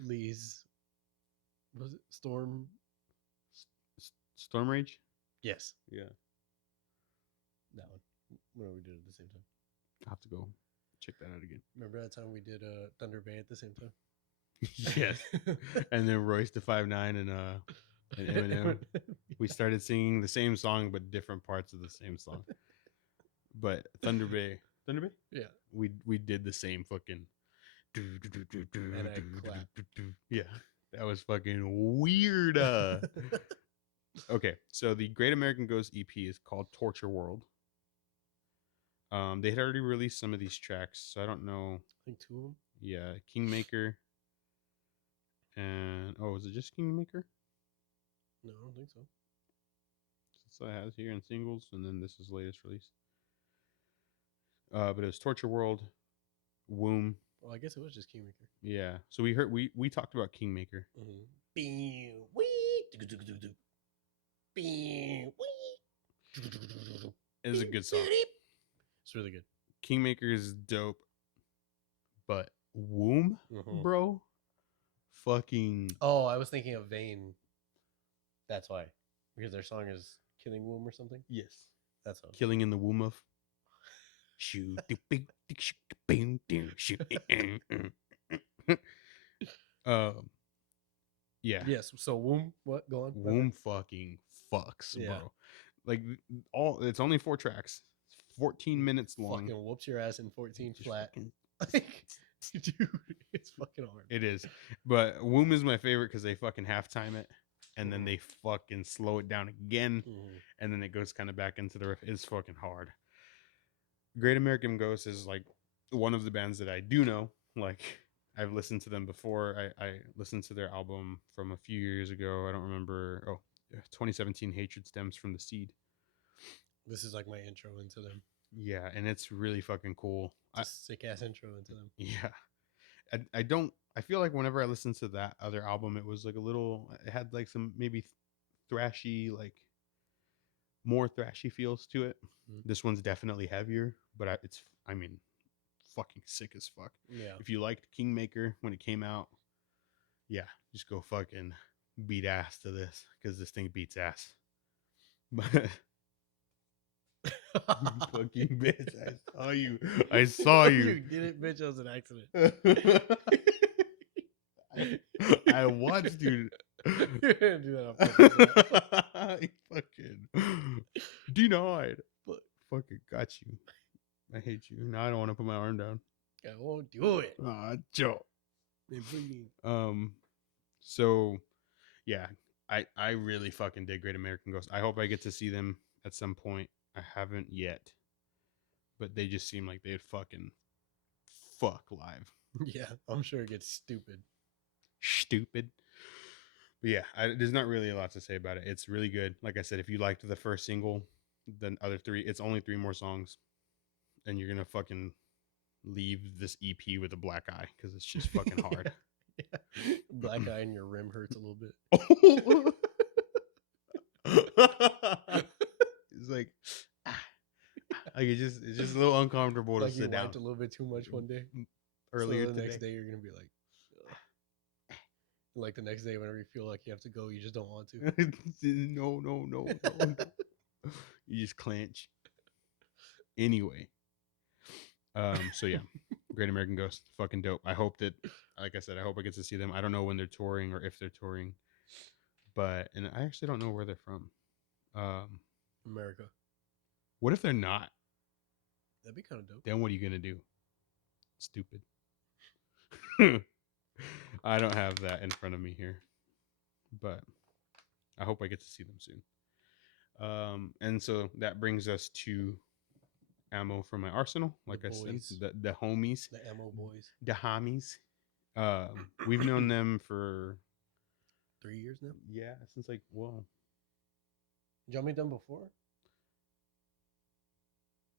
Lee's, was it Storm? Storm Rage? Yes. Yeah. That one. When we did it at the same time. I'll have to go check that out again. Remember that time we did Thunder Bay at the same time? Yes. And then Royce the 5'9" and Eminem. We started singing the same song but different parts of the same song. But Thunder Bay? Yeah. We did the same fucking. And I clapped. Yeah, that was fucking weird. Okay, so the Great American Ghost EP is called Torture World. They had already released some of these tracks, so I don't know. I think 2 of them. Yeah, Kingmaker. And is it just Kingmaker? No, I don't think so. That's what I have here in singles, and then this is the latest release. But it was Torture World, Womb. Well, I guess it was just Kingmaker. Yeah. So we talked about Kingmaker. It is a good song. It's really good. Kingmaker is dope, but Womb, bro, fucking. Oh, I was thinking of Vane. That's why, because their song is Killing Womb or something. Yes, that's all. Killing in the Womb of. Yeah. Yes. So Womb, what? Go on. Womb fucking fucks, bro. Like it's only 4 tracks. It's 14 minutes long. Fucking whoops your ass in 14 flat. Dude, it's fucking hard. It is. But Womb is my favorite because they fucking halftime it. And then they fucking slow it down again. And then it goes kind of back into the riff. It's fucking hard. Great American Ghost is like one of the bands that I do know. Like I've listened to them before. I listened to their album from a few years ago. I don't remember. 2017 Hatred Stems from the Seed. This is like my intro into them. Yeah, and it's really fucking cool. Sick ass intro into them. Yeah. I feel like whenever I listened to that other album, it was like it had like some maybe thrashy, like more thrashy feels to it. This one's definitely heavier, but it's fucking sick as fuck. Yeah. If you liked Kingmaker when it came out, yeah, just go fucking beat ass to this because this thing beats ass. But fucking bitch, I saw you. You did it, bitch. It was an accident. I watched you. You didn't do that on purpose. I fucking denied. But fucking got you. I hate you. Now I don't want to put my arm down. I won't do it. Joe. So yeah, I really fucking dig Great American Ghost. I hope I get to see them at some point. I haven't yet, but they just seem like they'd fucking fuck live. Yeah, I'm sure it gets stupid. But yeah, there's not really a lot to say about it. It's really good. Like I said, if you liked the first single, the other 3, it's only 3 more songs, and you're gonna fucking leave this EP with a black eye because it's just fucking hard. Yeah. Black eye and your rim hurts a little bit. It's like it's just a little uncomfortable like to sit down. A little bit too much one day. Earlier so the next day you're gonna be like, ugh. Like the next day whenever you feel like you have to go, you just don't want to. No. You just clench. Anyway. So yeah, Great American Ghost, fucking dope. I hope that, like I said, I hope I get to see them. I don't know when they're touring or if they're touring, and I actually don't know where they're from. America. What if they're not? That'd be kind of dope. Then what are you gonna do? Stupid. I don't have that in front of me here, but I hope I get to see them soon. And so that brings us to ammo from my arsenal. Like I said, the homies, the ammo boys, the homies. We've known them for 3 years now. Yeah, since like Did y'all meet them before?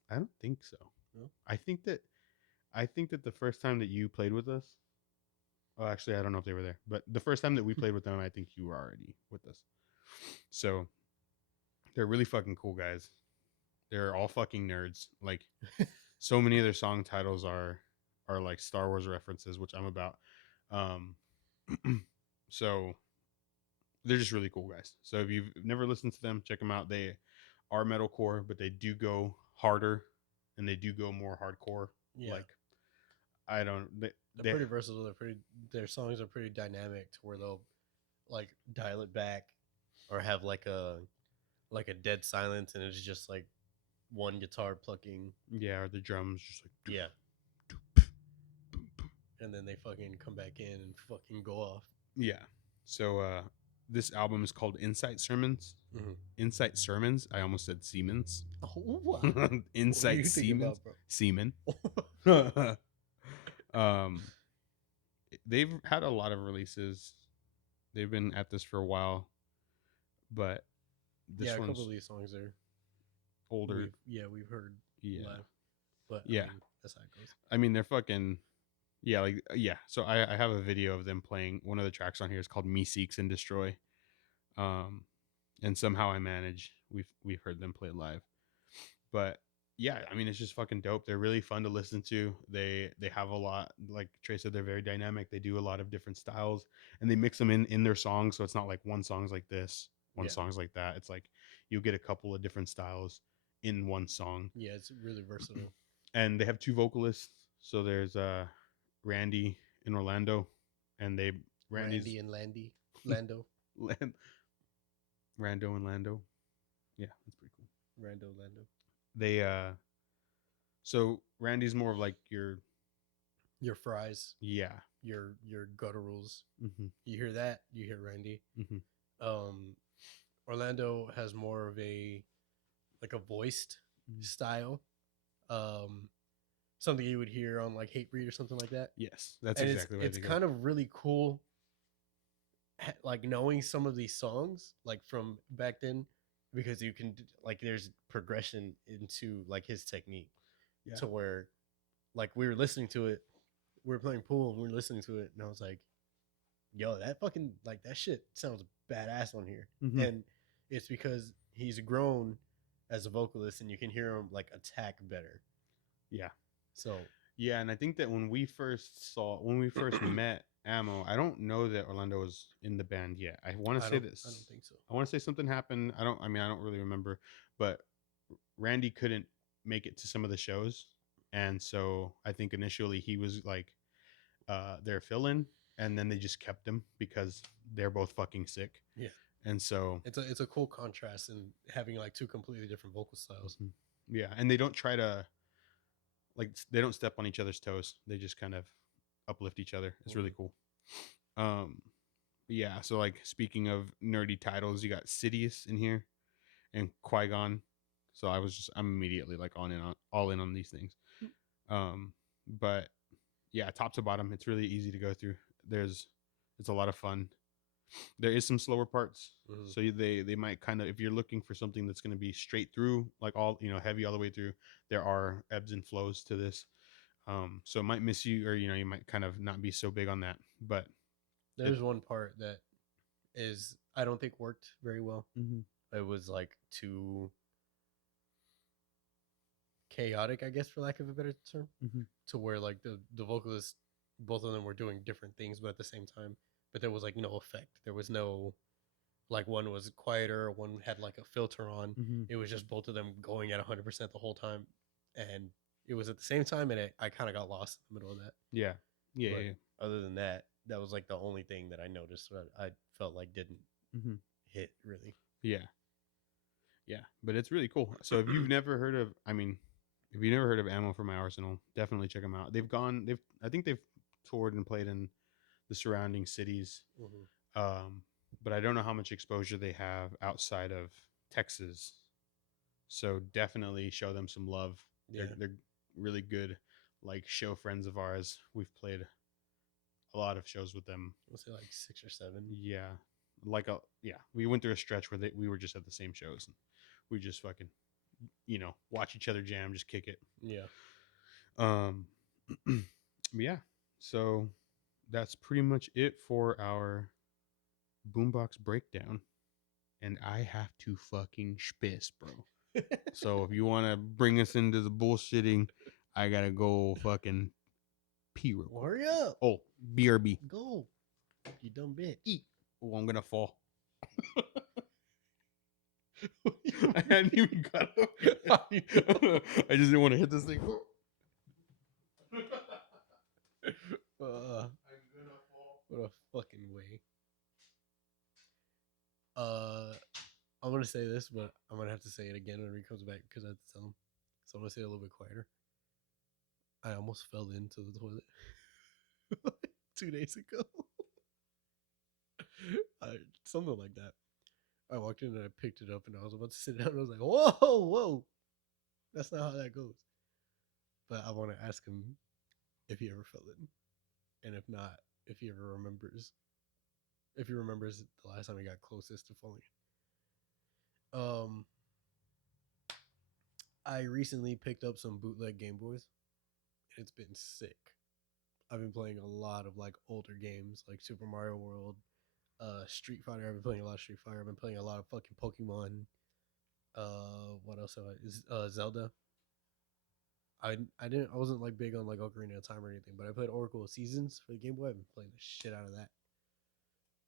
I don't think so. No? I think that the first time that you played with us. Oh, actually, I don't know if they were there, but the first time that we played with them, I think you were already with us. So they're really fucking cool guys. They're all fucking nerds. Like so many of their song titles are like Star Wars references, which I'm about. Um, so they're just really cool guys. So if you've never listened to them, check them out. They are metalcore, but they do go harder and they do go more hardcore. Yeah. Like I don't. They're pretty versatile. Their songs are pretty dynamic to where they'll like dial it back or have like a dead silence and it's just like one guitar plucking. Yeah, or the drums just like yeah, and then they fucking come back in and fucking go off. Yeah. So this album is called Insight Sermons. Mm-hmm. Insight Sermons. I almost said Siemens. Oh, what? Insight Siemens. Seaman. They've had a lot of releases. They've been at this for a while, but this a one's couple of these songs are older. We've heard live, but yeah, I mean, that's how it goes. I mean, they're fucking. Yeah, like So I have a video of them playing. One of the tracks on here is called "Me Seeks and Destroy," and somehow I manage. We've heard them play live, but yeah, I mean it's just fucking dope. They're really fun to listen to. They have a lot, like Trey said, they're very dynamic. They do a lot of different styles, and they mix them in their songs. So it's not like one song's like this, one song's like that. It's like you'll get a couple of different styles in one song. Yeah, it's really versatile. And they have two vocalists. So there's Randy in Orlando, and Randy and Lando. Rando and Lando. Yeah, that's pretty cool. Lando. They so Randy's more of like your fries. Yeah. Your gutturals. Mm-hmm. You hear that? You hear Randy. Mm-hmm. Orlando has more of a voiced style. Something you would hear on like Hatebreed or something like that. Yes, that's and exactly what it's kind of really cool. Like knowing some of these songs like from back then, because you can like there's progression into like his technique to where like we were listening to it, we were playing pool and we were listening to it, and I was like, yo, that fucking like that shit sounds badass on here. Mm-hmm. And it's because he's grown as a vocalist and you can hear him like attack better. Yeah. So yeah, and I think that when we first met Ammo, I don't know that Orlando was in the band yet. I want to say this. I don't think so. I want to say something happened. I don't really remember, but Randy couldn't make it to some of the shows, and so I think initially he was like their fill-in, and then they just kept him because they're both fucking sick. Yeah. And so it's a cool contrast in having like two completely different vocal styles. Mm-hmm. Yeah, and they don't try to they don't step on each other's toes. They just kind of uplift each other. It's really cool. Yeah, so like speaking of nerdy titles, you got Sidious in here and Qui-Gon. So I'm immediately like all in on these things. But yeah, top to bottom, it's really easy to go through. It's a lot of fun. There is some slower parts. Mm-hmm. So they might kind of, if you're looking for something that's going to be straight through, like all, heavy all the way through, there are ebbs and flows to this. So it might miss you, or, you might kind of not be so big on that, but there's one part that is, I don't think worked very well. Mm-hmm. It was like too chaotic, I guess, for lack of a better term, to where like the vocalists, both of them were doing different things, but at the same time, but there was like no effect. There was no, like one was quieter, one had like a filter on. It was just both of them going at 100% the whole time, and it was at the same time, and I kind of got lost in the middle of that. Yeah. Other than that, that was like the only thing that I noticed that I felt like didn't hit really. Yeah, but it's really cool. So if you've never heard of, Ammo for My Arsenal, definitely check them out. I think they've toured and played in the surrounding cities. But I don't know how much exposure they have outside of Texas. So definitely show them some love. Yeah. They're really good, like show friends of ours. We've played a lot of shows with them. I'll say like 6 or 7. Yeah. We went through a stretch where we were just at the same shows. And we just fucking, watch each other jam, just kick it. Yeah. Yeah. So that's pretty much it for our BoomBox breakdown. and I have to fucking spiss, bro. So if you want to bring us into the bullshitting, I gotta go fucking pee real quick. Hurry up. Oh, BRB. Go. You dumb bitch. Eat. Oh, I'm gonna fall. I hadn't even got up. I just didn't want to hit this thing. I'm gonna fall. What a fucking way. I'm gonna say this, but I'm gonna have to say it again when he comes back because I have to tell him. So I'm gonna say it a little bit quieter. I almost fell into the toilet 2 days ago. Something like that. I walked in and I picked it up and I was about to sit down and I was like, whoa. That's not how that goes. But I want to ask him if he ever fell in. And if not, if he ever remembers. If he remembers the last time he got closest to falling in. I recently picked up some bootleg Game Boys. And it's been sick. I've been playing a lot of like older games like Super Mario World, Street Fighter. I've been playing a lot of Street Fighter. I've been playing a lot of fucking Pokemon. What else have I? Zelda. I wasn't like big on like Ocarina of Time or anything, but I played Oracle of Seasons for the Game Boy. I've been playing the shit out of that.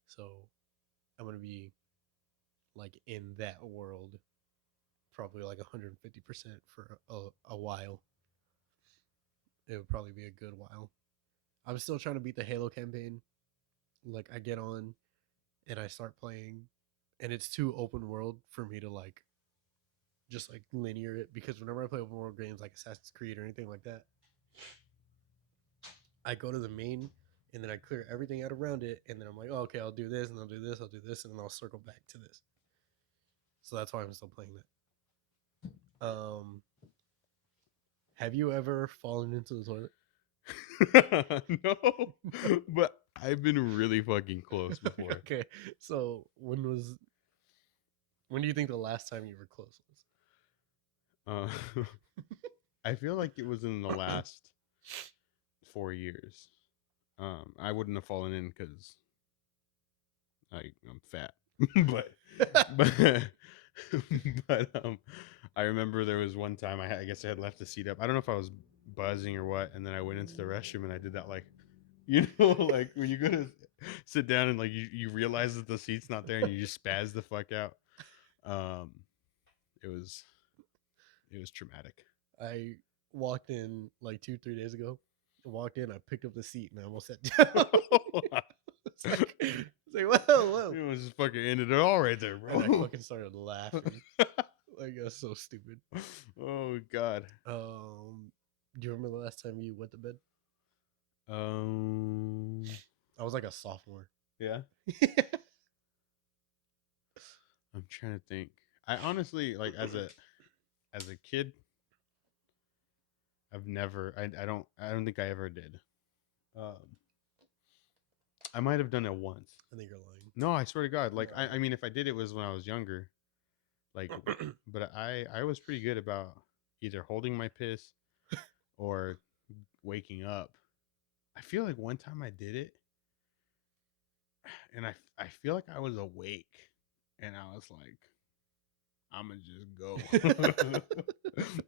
So I'm gonna be like in that world, probably like 150% for a while. It would probably be a good while. I'm still trying to beat the Halo campaign. Like I get on and I start playing and it's too open world for me to like just like linear it, because whenever I play open world games like Assassin's Creed or anything like that, I go to the main and then I clear everything out around it and then I'm like, oh, okay, I'll do this and I'll do this, I'll do this, and then I'll circle back to this. So that's why I'm still playing that. Have you ever fallen into the toilet? No, but I've been really fucking close before. Okay, so when do you think the last time you were close was? I feel like it was in the last 4 years. I wouldn't have fallen in because I'm fat, but I remember there was one time I guess I had left the seat up. I don't know if I was buzzing or what, and then I went into the restroom and I did that, like, like when you go to sit down and like you realize that the seat's not there and you just spaz the fuck out. It was traumatic. I walked in like 2-3 days ago. I walked in, I picked up the seat, and I almost sat down. It's like whoa. It was just fucking ended it all right there, bro. And I fucking started laughing. Like, that's so stupid. Oh god. Do you remember the last time you went to bed? I was like a sophomore. Yeah. I'm trying to think. I honestly, like, as a kid, I've never. I don't think I ever did. I might have done it once. I think you're lying. No, I swear to God. Like, I mean, if I did, it was when I was younger. Like, but I was pretty good about either holding my piss or waking up. I feel like one time I did it, and I feel like I was awake, and I was like, I'm gonna just go.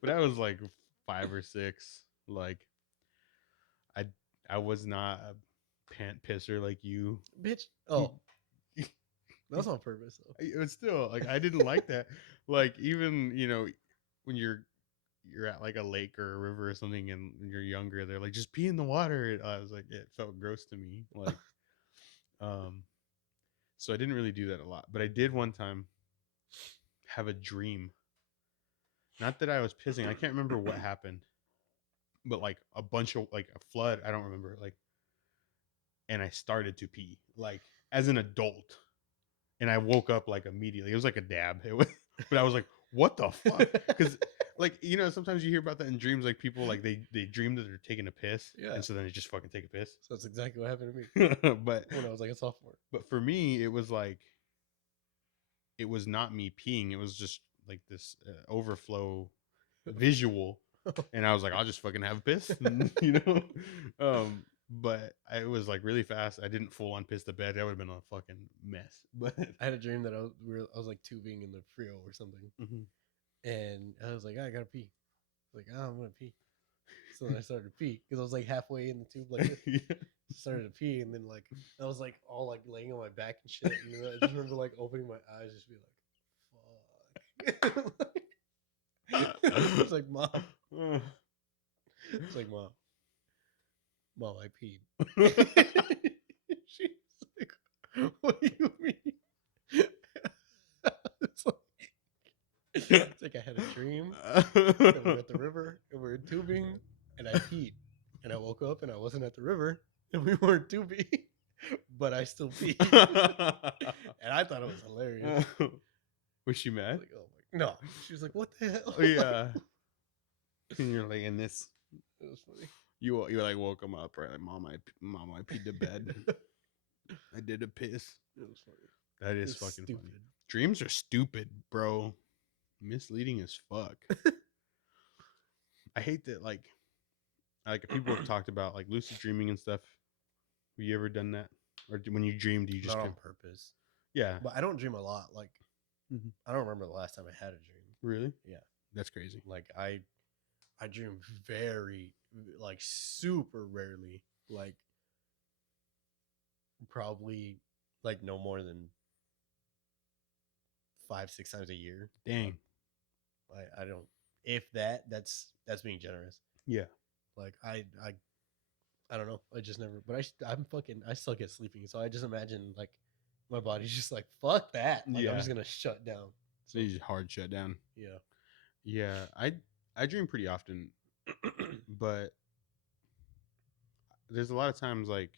But I was like 5 or 6. Like, I was not a pant pisser like you, bitch. Oh, that's on purpose though. It was still like I didn't like that. Like, even when you're at like a lake or a river or something and you're younger, they're like, just pee in the water. I was like, it felt gross to me. Like, so I didn't really do that a lot, but I did one time have a dream. Not that I was pissing. I can't remember what happened, but like a bunch of like a flood. I don't remember. Like, and I started to pee like as an adult, and I woke up like immediately. It was like a dab. It was, but I was like, what the fuck? Because like, sometimes you hear about that in dreams. Like, people like they dream that they're taking a piss, Yeah, and so then they just fucking take a piss. So that's exactly what happened to me. But when I was like a sophomore. But for me, it was like, it was not me peeing. It was just like this overflow visual, and I was like, I'll just fucking have a piss, but it was like really fast. I didn't full on piss the bed. That would have been a fucking mess. But I had a dream that I was like tubing in the Frio or something, and I was like, I gotta pee. I was like, I'm gonna pee. So then I started to pee because I was like halfway in the tube, like this. yeah. Started to pee, and then like I was like all like laying on my back and shit. And then I just remember like opening my eyes, just be like, "Fuck." It's like, Mom. It's like, Mom, I peed. She's like, what do you mean? It's like I had a dream that we're at the river and we're tubing, and I peed, and I woke up and I wasn't at the river and we weren't tubing, but I still peed, and I thought it was hilarious. Was she mad? Like, oh my, no, she was like, what the hell? Oh, yeah. And you're like, in this, It was funny. you like woke him up, right? Like, mom, I peed the bed. I did a piss. It was funny. That is It's fucking stupid. funny. Dreams are stupid, bro. Misleading as fuck. I hate that. Like people have talked about like lucid dreaming and stuff. Have you ever done that? Or when you dream, do you just Not on purpose? Yeah, but I don't dream a lot. Like, I don't remember the last time I had a dream. Really? Yeah, that's crazy. like I dream very, like, super rarely. Like, probably like no more than 5-6 times a year. Dang. I don't. If that's being generous. Yeah. Like I don't know. I just never. But I suck at sleeping. So I just imagine like my body's just like, fuck that. Like, Yeah. I'm just gonna shut down. So you just hard shut down. Yeah. Yeah. I dream pretty often, but there's a lot of times like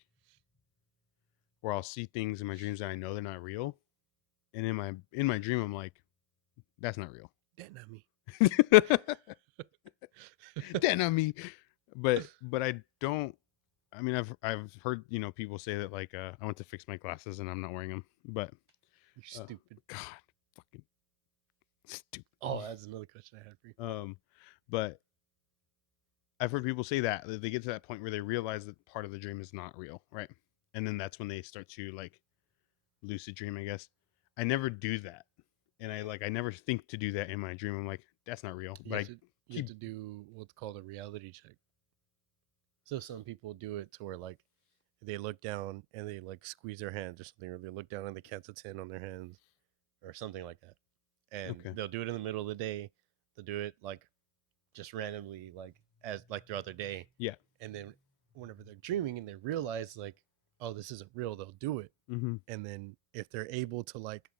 where I'll see things in my dreams that I know they're not real, and in my dream I'm like, that's not real. That not me. That not me. But I don't. I mean, I've heard people say that like I went to fix my glasses and I'm not wearing them, but You're stupid. God, fucking stupid. Oh, that's another question I had for you. But I've heard people say that they get to that point where they realize that part of the dream is not real, right? And then that's when they start to like lucid dream, I guess. I never do that, and I never think to do that in my dream. I'm like, that's not real. But you have to do what's called a reality check. So some people do it to where like they look down and they like squeeze their hands or something, or they look down and they count to 10 on their hands or something like that. And they'll do it in the middle of the day. They'll do it like just randomly, like as like throughout their day. Yeah. And then whenever they're dreaming and they realize like, oh, this isn't real, they'll do it. And then if they're able to like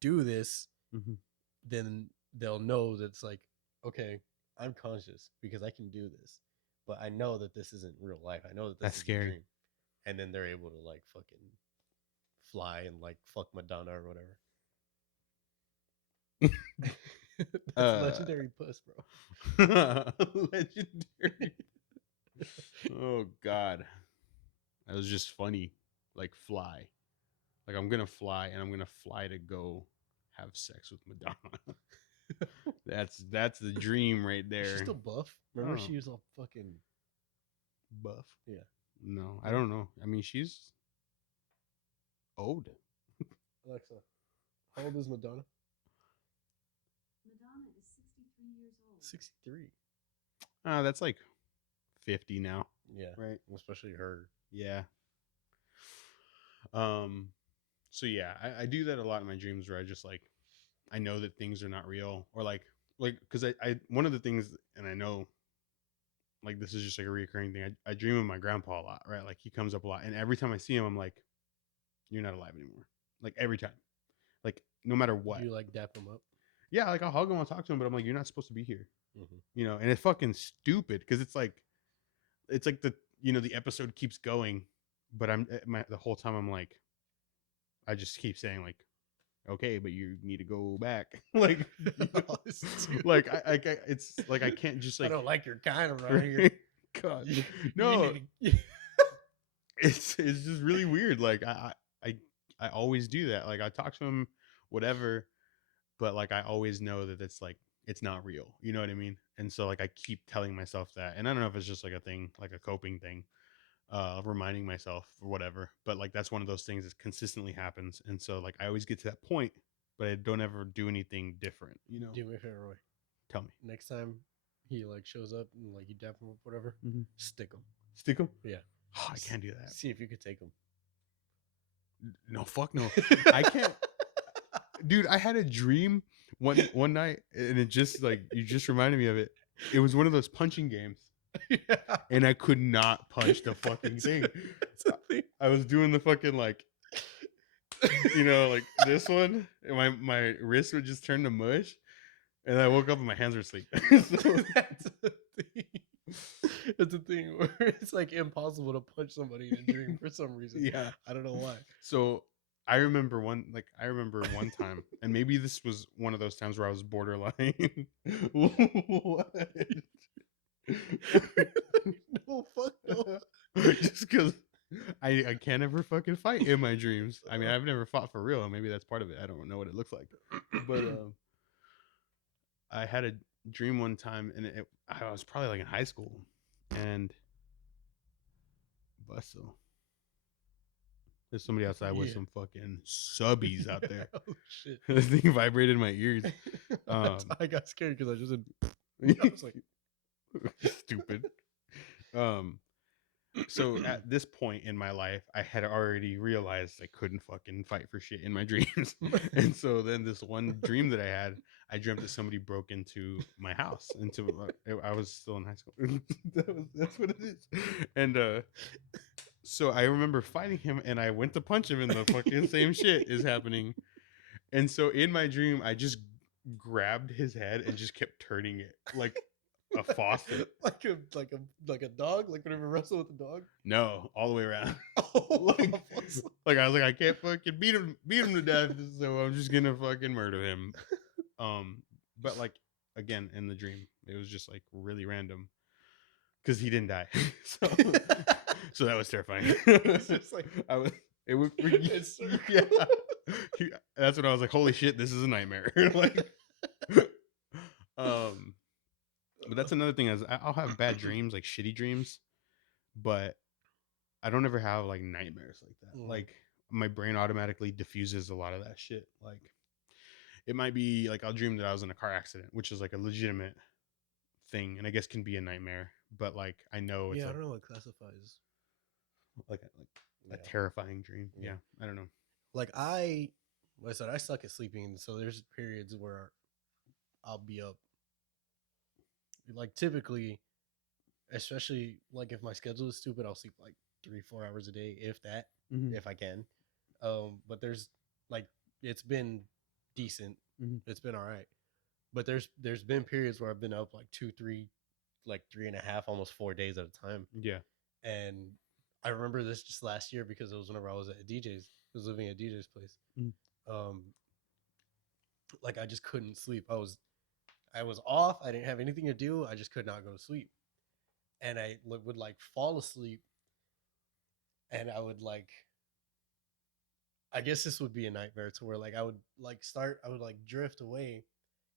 do this, then they'll know that it's like, okay, I'm conscious because I can do this, but I know that this isn't real life. I know that that's is scary. A dream. And then they're able to like fucking fly and like fuck Madonna or whatever. That's legendary puss, bro. Legendary. Oh God, that was just funny. Like fly, like I'm gonna fly and I'm gonna fly to go have sex with Madonna. That's the dream right there. She's still buff. Remember, she was all fucking buff. Yeah. No, I don't know. I mean, she's old. Alexa, how old is Madonna? Madonna is 63 years old. 63. That's like 50 now. Yeah. Right. Especially her. Yeah. So yeah, I do that a lot in my dreams where I just like, I know that things are not real, or like because I one of the things, and I know like this is just like a reoccurring thing. I dream of my grandpa a lot, right? Like he comes up a lot, and every time I see him, I'm like, you're not alive anymore. Like every time, like no matter what. Do you like dap him up? Yeah, like I'll hug him, I'll talk to him, but I'm like, you're not supposed to be here. And it's fucking stupid because it's like the the episode keeps going, but the whole time I'm like, I just keep saying like, okay, but you need to go back. Like, like I it's like I can't just like, I don't like your kind around here. God, no, it's just really weird. Like I always do that. Like I talk to him, whatever, but like I always know that it's like it's not real. You know what I mean? And so like I keep telling myself that, and I don't know if it's just like a thing, like a coping thing. reminding myself or whatever. But like that's one of those things that consistently happens, and so like I always get to that point, but I don't ever do anything different. You know? Do me a favor, Roy. Tell me. Next time he like shows up and like you dap him up, whatever, stick him. Stick them? Yeah. Oh, I can't do that. See if you could take him. No, fuck no. I can't. Dude, I had a dream one night, and it just like you just reminded me of it. It was one of those punching games, Yeah. and I could not punch the fucking thing. It's a thing. I was doing the fucking like, you know, like this one, and my wrist would just turn to mush, and I woke up and my hands were asleep. So, That's a thing. It's a thing where it's like impossible to punch somebody in a dream for some reason. yeah. I don't know why. So I remember one time, and maybe this was one of those times where I was borderline. What? No, fuck no. Just because I can't ever fucking fight in my dreams. I mean, I've never fought for real. Maybe that's part of it. I don't know what it looks like. But I had a dream one time, and I was probably like in high school, and Bustle. There's somebody outside with some fucking subbies out there. Oh shit. This thing vibrated in my ears. I got scared because I just I was like, stupid. So at this point in my life, I had already realized I couldn't fucking fight for shit in my dreams. And so then this one dream that I dreamt that somebody broke into my house. I was still in high school. That's what it is. And so I remember fighting him, and I went to punch him, and the fucking same shit is happening. And so in my dream, I just grabbed his head and just kept turning it like a faucet. like a dog, like whenever you wrestle with a dog. No, all the way around. Oh, Like I was like, I can't fucking beat him to death, so I'm just gonna fucking murder him. But like again in the dream, it was just like really random because he didn't die. So that was terrifying. It's just like it was yeah. That's when I was like, holy shit, this is a nightmare. Like, but that's another thing is I'll have bad dreams, like shitty dreams, but I don't ever have like nightmares like that. Like my brain automatically diffuses a lot of that shit. Like it might be like I'll dream that I was in a car accident, which is like a legitimate thing, and I guess can be a nightmare. But like I know it's I don't know what classifies like a terrifying dream. Yeah, I don't know. Like I said, I suck at sleeping, so there's periods where I'll be up. Like typically, especially like if my schedule is stupid, I'll sleep like 3-4 hours a day, if that, if I can. But there's like it's been decent. It's been all right. But there's been periods where I've been up like 2-3, like 3.5, almost 4 days at a time. Yeah. And I remember this just last year because it was whenever I was at DJ's. I was living at DJ's place. Like I just couldn't sleep. I was off. I didn't have anything to do. I just could not go to sleep. And I would like fall asleep. And I would like, I guess this would be a nightmare to where like I would like drift away.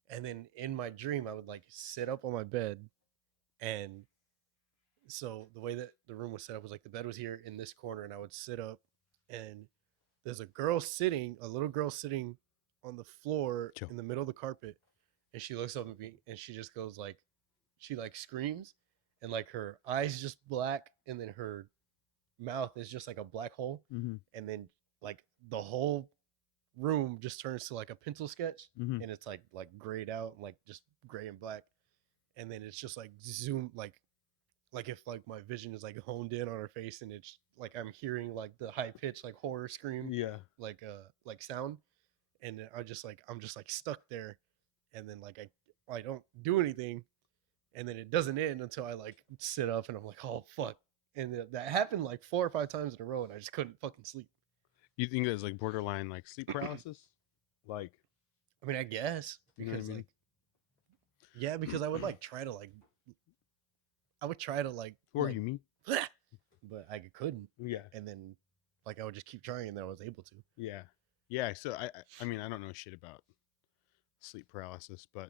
And then in my dream, I would like sit up on my bed. And so the way that the room was set up was like the bed was here in this corner, and I would sit up, and there's a little girl sitting on the floor in the middle of the carpet, and she looks up at me, and she just goes like, she like screams, and like her eyes just black, and then her mouth is just like a black hole, and then like the whole room just turns to like a pencil sketch, and it's like grayed out, like just gray and black, and then it's just like zoom like if like my vision is like honed in on her face, and it's like I'm hearing like the high pitch like horror scream, like sound, and I'm just like stuck there, and then like I don't do anything, and then it doesn't end until I like sit up, and I'm like, oh fuck, and that happened like 4 or 5 times in a row, and I just couldn't fucking sleep. You think it's like borderline like sleep paralysis? Like, I mean, I guess because like, yeah, because I would like try to like. Who are you, me? But I couldn't. Yeah. And then like I would just keep trying, and then I was able to. Yeah. Yeah. So I mean, I don't know shit about sleep paralysis, but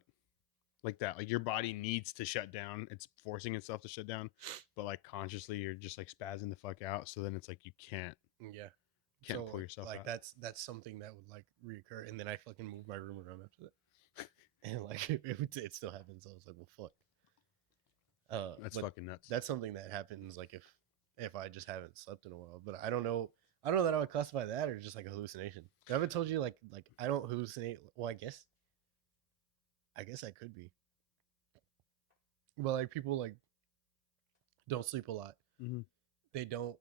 like that. Like your body needs to shut down. It's forcing itself to shut down, but like consciously you're just like spazzing the fuck out. So then it's like you can't So pull yourself like out. that's something that would like reoccur, and then I fucking moved my room around after that, and like it still happens. So I was like, well, fuck. That's but fucking nuts. that's something that happens like if I just haven't slept in a while. But I don't know that I would classify that or just like a hallucination. I haven't told you like I don't hallucinate. Well, I guess I could be. But like people like don't sleep a lot. Mm-hmm. They don't,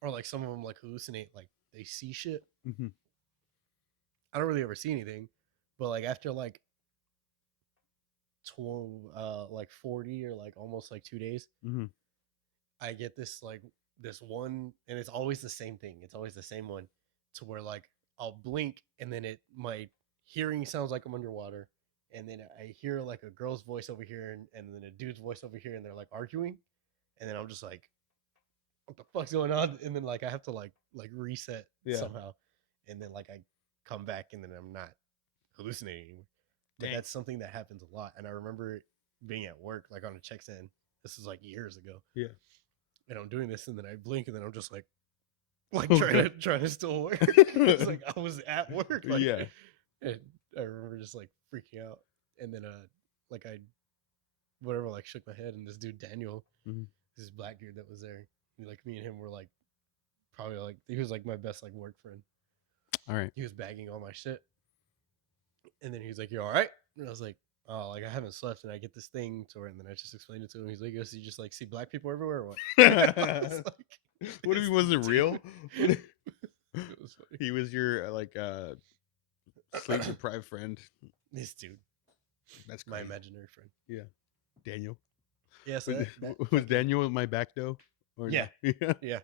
or like some of them like hallucinate, like they see shit. Mm-hmm. I don't really ever see anything, but like after like 40 or like almost like 2 days, Mm-hmm. I get this like this one, and it's always the same thing. It's always the same one, to where like I'll blink and then my hearing sounds like I'm underwater, and then I hear like a girl's voice over here and then a dude's voice over here, and they're like arguing, and then I'm just like, what the fuck's going on? And then like I have to like reset somehow, and then like I come back and then I'm not hallucinating anymore. But Dang. that's something that happens a lot. And I remember being at work like on a check stand. This is like years ago. Yeah. And I'm doing this and then I blink and then I'm just like Okay. trying to still work. It's like I was at work. Like, Yeah. And I remember just like freaking out. And then like I whatever like shook my head, and this dude Daniel, this black dude that was there, like me and him were like probably like he was like my best like work friend. All right. He was bagging all my shit. And then he was like, "You all right?" And I was like, "Oh, like I haven't slept." And I get this thing to where, and then I just explained it to him. He's like, "So you just like see black people everywhere or what?" I was like, What if he wasn't real? It was funny. He was your like sleep deprived friend. This dude, That's my crazy. imaginary friend. Yeah. Daniel. Yeah, so Was Daniel my back though? Or Yeah. No? Yeah.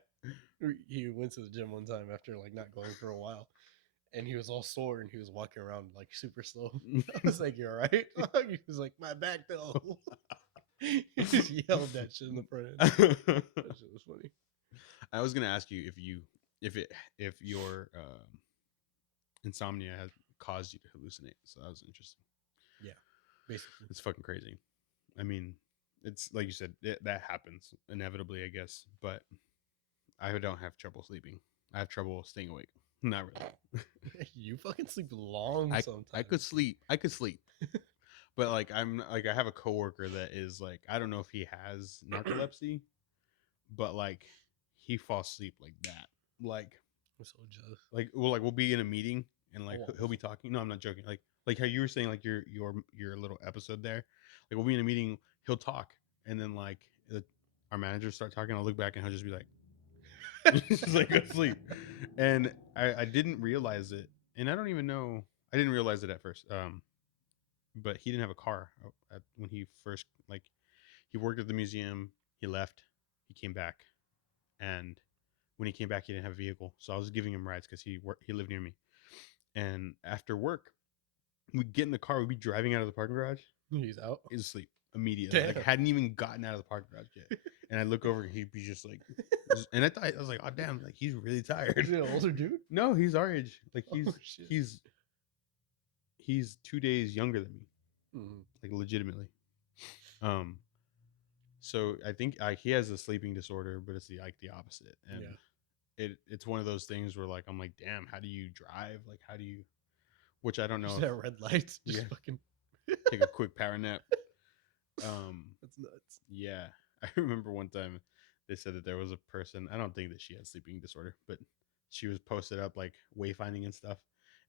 He went to the gym one time after like not going for a while, and he was all sore and he was walking around like super slow. I was like, "You all right?" He was like, "My back though." He just yelled that shit in the front end. That shit was funny. I was gonna ask you if your insomnia has caused you to hallucinate. So that was interesting. Yeah, basically. It's fucking crazy. I mean, it's like you said, that happens inevitably, I guess. But I don't have trouble sleeping. I have trouble staying awake. Not really. You fucking sleep long sometimes. I could sleep. But like I have a coworker that is like, I don't know if he has narcolepsy, but like he falls asleep like that. Like I'm so jealous. like we'll be in a meeting and like Oh. he'll be talking. No, I'm not joking. Like how you were saying like your little episode there. Like we'll be in a meeting, he'll talk, and then like our managers start talking. I'll look back and he'll just be like, just like asleep. And I didn't realize it, and I don't even know. I didn't realize it at first. But he didn't have a car when he first like he worked at the museum. He left. He came back, and when he came back, he didn't have a vehicle. So I was giving him rides because he lived near me. And after work, we'd get in the car. We'd be driving out of the parking garage. He's out. He's asleep immediately. Like hadn't even gotten out of the parking garage yet. And I look over, he'd be just like, and I was like, oh damn, like he's really tired. Is it an older dude? No, he's our age. Like shit. he's 2 days younger than me. Mhm. Like legitimately. So I think he has a sleeping disorder, but it's the opposite. And it's one of those things where like I'm like, damn, how do you drive? Like how do you, which I don't know. Just at red lights, just fucking take a quick power nap. That's nuts. Yeah. I remember one time they said that there was a person, I don't think that she had sleeping disorder, but she was posted up like wayfinding and stuff,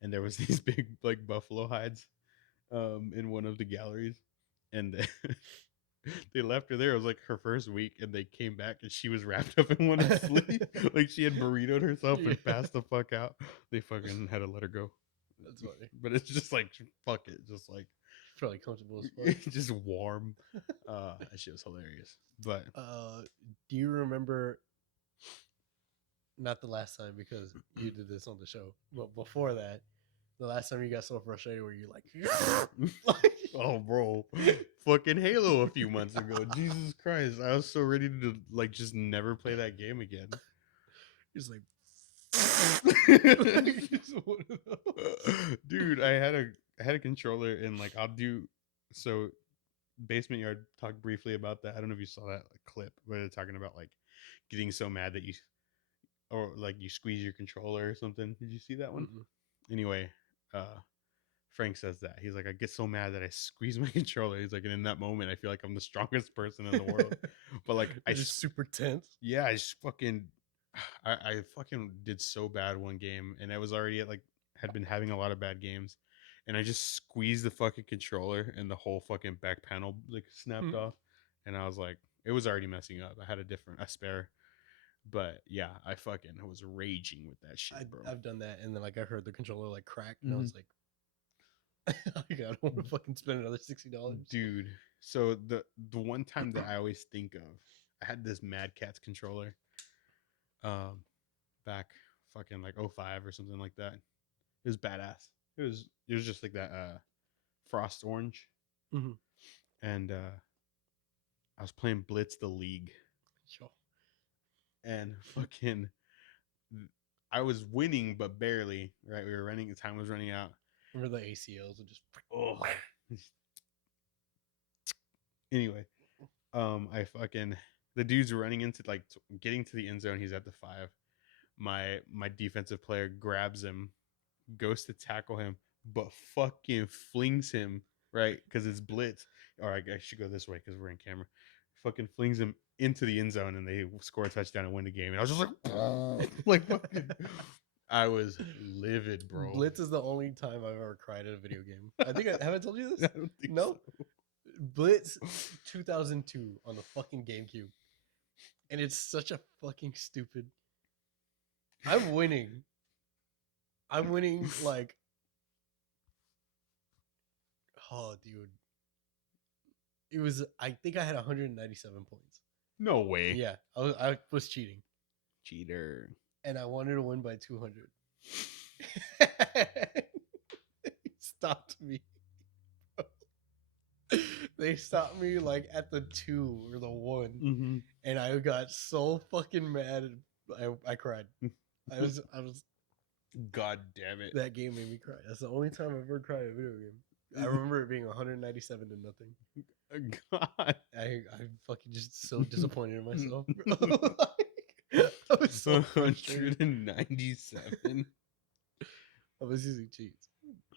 and there was these big like buffalo hides in one of the galleries, and they left her there. It was like her first week, and they came back and she was wrapped up in one to sleep. Like she had burritoed herself and passed the fuck out. They fucking had to let her go. That's funny. But it's just like, fuck it, just like Probably comfortable as fuck. just warm. That shit was hilarious. But do you remember, not the last time because you did this on the show, but before that, the last time you got so frustrated where you like oh bro, fucking Halo a few months ago. Jesus Christ, I was so ready to like just never play that game again. Just like dude, I had a controller, and like I'll do so Basement Yard talked briefly about that. I don't know if you saw that clip where they're talking about like getting so mad that you or like you squeeze your controller or something. Did you see that one? Mm-mm. Anyway, Frank says that he's like, I get so mad that I squeeze my controller. He's like, and in that moment, I feel like I'm the strongest person in the world. But like, You're just super tense. yeah, I just fucking, I fucking did so bad one game, and I was already at like had been having a lot of bad games, and I just squeezed the fucking controller, and the whole fucking back panel like snapped off, and I was like, it was already messing up. I had a spare. But yeah, I fucking was raging with that shit, bro. I've done that, and then like I heard the controller like crack, and I was like, I don't want to fucking spend another $60, dude. So the one time that I always think of, I had this Mad Catz controller, back fucking like '05 or something like that. It was badass. It was just like that frost orange, Mm-hmm. and I was playing Blitz the League, Yo. and fucking I was winning but barely. Right, we were running. The time was running out. Remember the ACLs would just Oh. Anyway, I fucking the dude's running into like getting to the end zone. He's at the 5. My defensive player grabs him, goes to tackle him, but fucking flings him right because it's blitz. Or I should go this way because we're in camera. Fucking flings him into the end zone and they score a touchdown and win the game. And I was just like, like fucking. I was livid, bro. Blitz is the only time I've ever cried at a video game. I think have I told you this? I don't think No. so. Blitz 2002 on the fucking GameCube, and it's such a fucking stupid. I'm winning like, oh dude, it was. I think I had 197 points. No way. Yeah, I was cheating, Cheater. and I wanted to win by 200. They stopped me. They stopped me like at the 2 or the 1, Mm-hmm. and I got so fucking mad. I cried. I was. God damn it. That game made me cry. That's the only time I've ever cried at a video game. I remember it being 197 to nothing. God. I fucking just so disappointed in myself. I was so frustrated. 197. I was using cheats,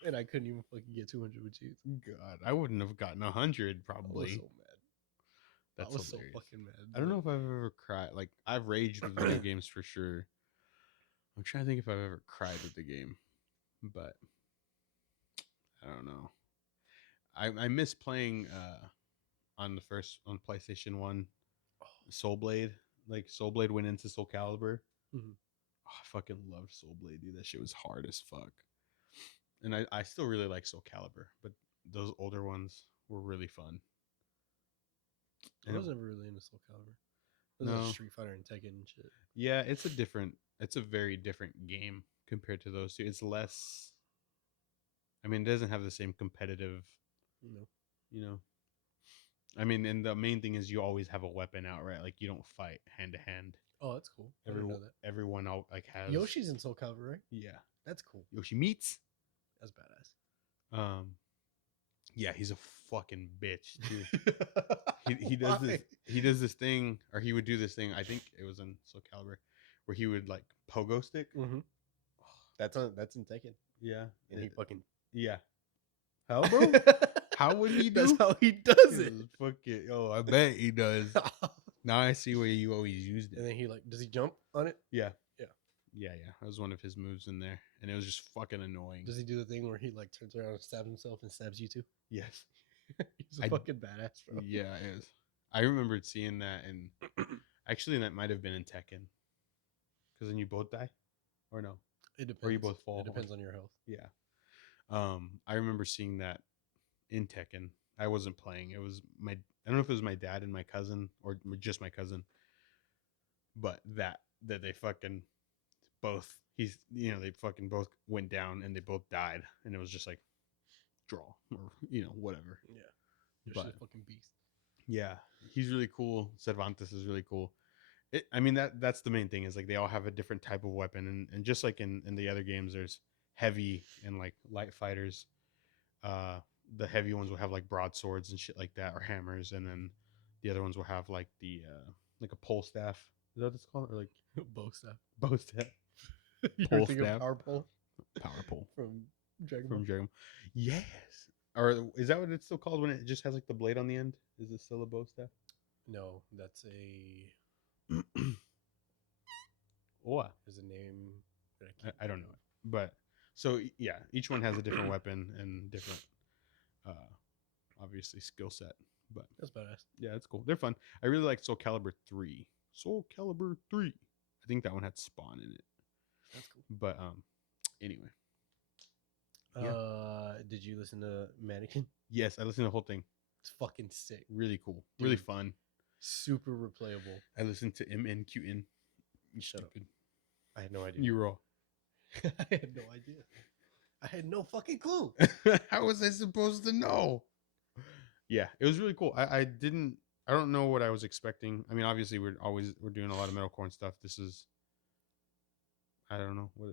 and I couldn't even fucking get 200 with cheats. God, I wouldn't have gotten 100 I probably. was so mad. That's I was hilarious. so fucking mad. I don't know if I've ever cried. Like I've raged with video games for sure. I'm trying to think if I've ever cried with the game, but I don't know. I miss playing on PlayStation 1 Soul Blade. Like Soul Blade went into Soul Calibur. Mhm. Oh, I fucking loved Soul Blade, dude. That shit was hard as fuck. And I still really like Soul Calibur, but those older ones were really fun. I was never really into Soul Calibur. It was No. like Street Fighter and Tekken and shit. Yeah, it's a very different game compared to those two. It's less, I mean, it doesn't have the same competitive, you know. I mean, and the main thing is you always have a weapon out, right? Like you don't fight hand to hand. Oh, that's cool. I didn't know that. Everyone like has Yoshi's in Soul Calibur, right? Yeah, That's cool. Yoshi meets. That's badass. Yeah, he's a fucking bitch too. he does this. He does this thing, or he would do this thing. I think it was in Soul Calibur, where he would like pogo stick. Mm-hmm. That's in Tekken. Yeah, And he fucking yeah. How, bro? How would he do? That's how he does it. Fuck it. Oh, I bet he does. Now I see where you always used it. And then he like, does he jump on it? Yeah. Yeah. Yeah. That was one of his moves in there, and it was just fucking annoying. Does he do the thing where he like turns around and stabs himself and stabs you too? Yes. He's a fucking badass, bro. Yeah, it is. I remembered seeing that, and actually, that might have been in Tekken, because then you both die, or no? It depends. Or you both fall. It depends on your health. Yeah. I remember seeing that in Tekken. I wasn't playing. It was I don't know if it was my dad and my cousin or just my cousin, but that they fucking both, they fucking both went down and they both died. And it was just like draw or, whatever. Yeah. You're But- just a fucking beast. Yeah. He's really cool. Cervantes is really cool. That's the main thing is like they all have a different type of weapon. And just like in the other games, there's heavy and like light fighters. the heavy ones will have like broadswords and shit like that, or hammers, and then the other ones will have like the like a pole staff. Is that what it's called? Or like Bow staff. bow staff, You Pole were thinking staff. of power pole power pole from Dragon from Ball? Dragon. Yes. Or is that what it's still called when it just has like the blade on the end? Is it still a bow staff? No, that's a. What? There's a name. That I can't I don't know it, but so yeah, each one has a different weapon and different, obviously skill set. But That's badass. yeah, it's cool. They're fun. I really like Soul Calibur 3. Soul Calibur 3. I think that one had Spawn in it. That's cool. But anyway, Yeah. Did you listen to Mannequin? yes, I listened to the whole thing. It's fucking sick. Really cool. Really Dude. fun. Super replayable. I listened to MNQN. You Shut up. stupid. I had no idea. You were all. I had no idea. I had no fucking clue. How was I supposed to know? Yeah, it was really cool. I don't know what I was expecting. I mean, obviously we're doing a lot of metalcore and stuff. This is, I don't know what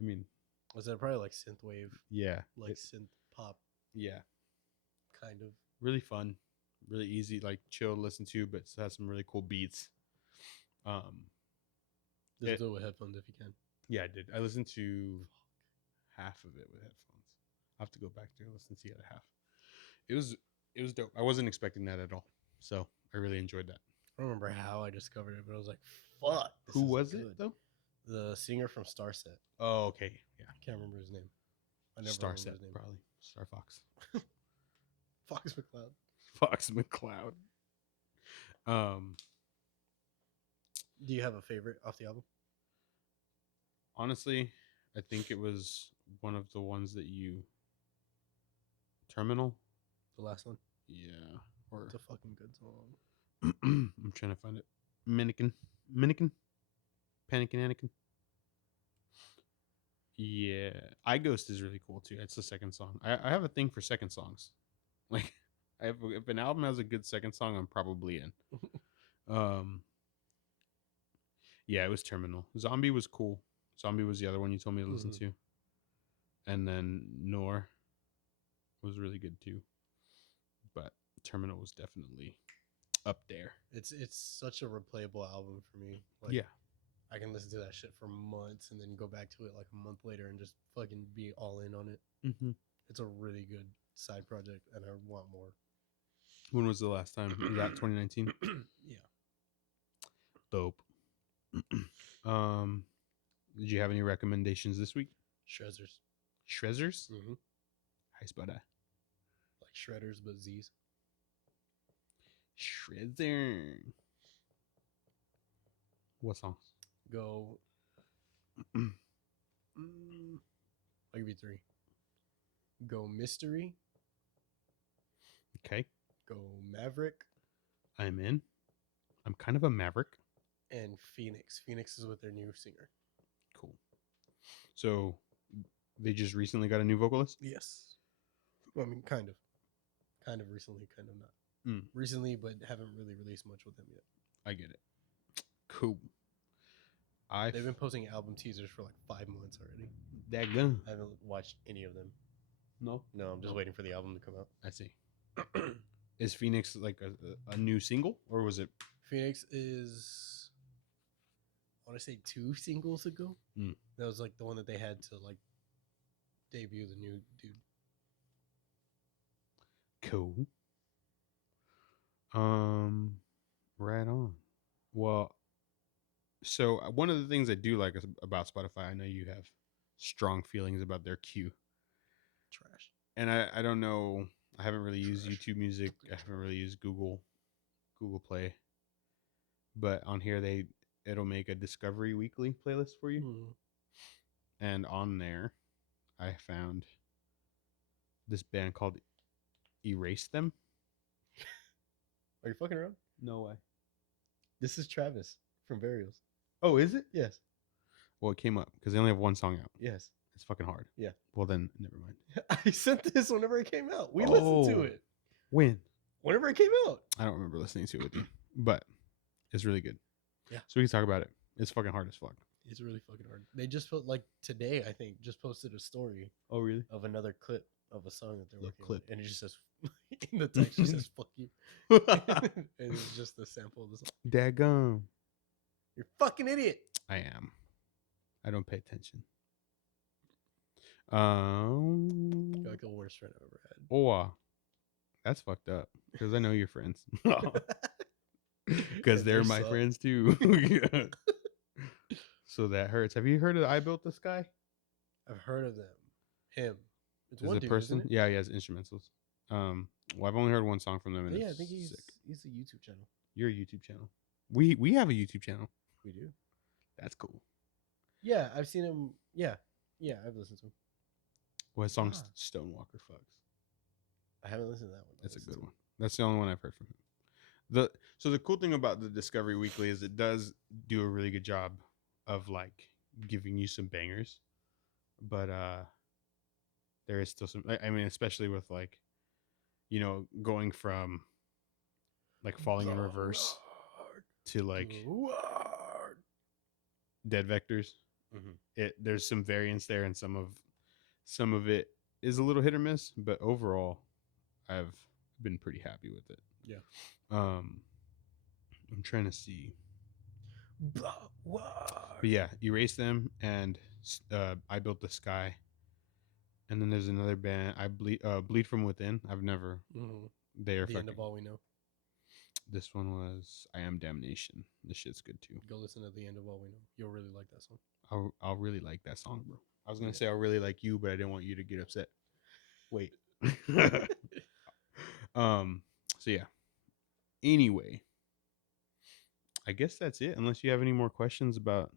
I mean. Was that probably like synthwave, Yeah, like synth pop, yeah, kind of? really fun, really easy, like chill to listen to, but it has some really cool beats. Listen It- to it with headphones if you can. Yeah, I did. I listened to half of it with headphones. I have to go back to listen to the other half. It was dope. I wasn't expecting that at all, so I really enjoyed that. I don't remember how I discovered it, but I was like, "Fuck!" this Who is was good. it though? The singer from Starset. Oh, okay, yeah, I can't remember his name. I never Star remember Set his name. probably. Star Fox. Fox McCloud. Fox McCloud. Do you have a favorite off the album? Honestly, I think it was one of the ones that you. Terminal. The last one. Yeah. Or It's a fucking good song. I'm trying to find it. Mannequin. Panickin' Anakin. Yeah, I Ghost is really cool too. It's the second song. I have a thing for second songs. Like, if an album has a good second song, I'm probably in. Yeah, it was Terminal. Zombie was cool. Zombie was the other one you told me to listen to, and then Nor was really good too. But Terminal was definitely up there. It's such a replayable album for me. Like, Yeah. I can listen to that shit for months and then go back to it like a month later and just fucking be all in on it. Mm-hmm. It's a really good side project, and I want more. When was the last time? Was that 2019? Yeah. Dope. Did you have any recommendations this week? Shredders. Shrezzers? Mm-hmm. How spell that? Like Shredders, but Z's. Shredder. What songs? Go. I'll give you three. Go Mystery. Okay. Go Maverick. I'm in. I'm kind of a maverick. And Phoenix. Phoenix is with their new singer. Cool. So they just recently got a new vocalist? Yes. Well, I mean, kind of. Kind of recently, kind of not. Mm. Recently, but haven't really released much with them yet. I get it. Cool. They've been posting album teasers for like 5 months already. That gun. I haven't watched any of them. No? No, I'm just waiting for the album to come out. I see. Is Phoenix like a new single, or was it? Phoenix is, I want to say 2 singles ago. Mm. That was like the one that they had to like debut the new dude. Cool. Right on. Well, so one of the things I do like about Spotify, I know you have strong feelings about their queue. Trash. And I don't know, I haven't really used Trash. YouTube Music. I haven't really used Google Play. But on here it'll make a Discovery Weekly playlist for you. Mm. And on there I found this band called Erase Them. Are you fucking around? No way. This is Travis from Burials. Oh, is it? Yes. Well, it came up because they only have one song out. Yes. It's fucking hard. Yeah. Well, then never mind. I sent this whenever it came out. We listened to Oh. it. When? Whenever it came out. I don't remember listening to it with you, but it's really good. Yeah. So we can talk about it. It's fucking hard as fuck. It's really fucking hard. They just put like today, I think, just posted a story Oh, really? of another clip of a song that they're Little working clip. on, and it just says in the text it says "fuck you," and it's just the sample of the song. Daggum. You're a fucking idiot. I am. I don't pay attention. You're like the worst friend I've ever had. Oh, that's fucked up. Because I know your friends. Because And they're they my suck. friends too. So that hurts. Have you heard of I Built the Sky? I've heard of them. Him. It's Is one a dude, person? isn't it? Yeah, he has instrumentals. Well, I've only heard one song from them, and Yeah, I it's think sick. he's a YouTube channel. Your YouTube channel. We have a YouTube channel. We do. That's cool. Yeah, I've seen him. Yeah, I've listened to him. Well, his song Ah. Stonewalker fucks. I haven't listened to that one. That's a good one. That's the only one I've heard from him. So the cool thing about the Discovery Weekly is it does do a really good job of like giving you some bangers, but there is still some. I mean, especially with like, going from like Falling in Reverse to like Dead Vectors. Mm-hmm. There's some variance there, and some of it is a little hit or miss, but overall, I've been pretty happy with it. Yeah. I'm trying to see. But yeah, Erase Them and I Built the Sky. And then there's another band, Bleed From Within. I've never. Mm-hmm. They are The End of All We Know. This one was I Am Damnation. This shit's good too. Go listen to The End of All We Know. You'll really like that song. I'll really like that song, bro. I was gonna say I'll really like you, but I didn't want you to get upset. Wait. So yeah. Anyway, I guess that's it. Unless you have any more questions about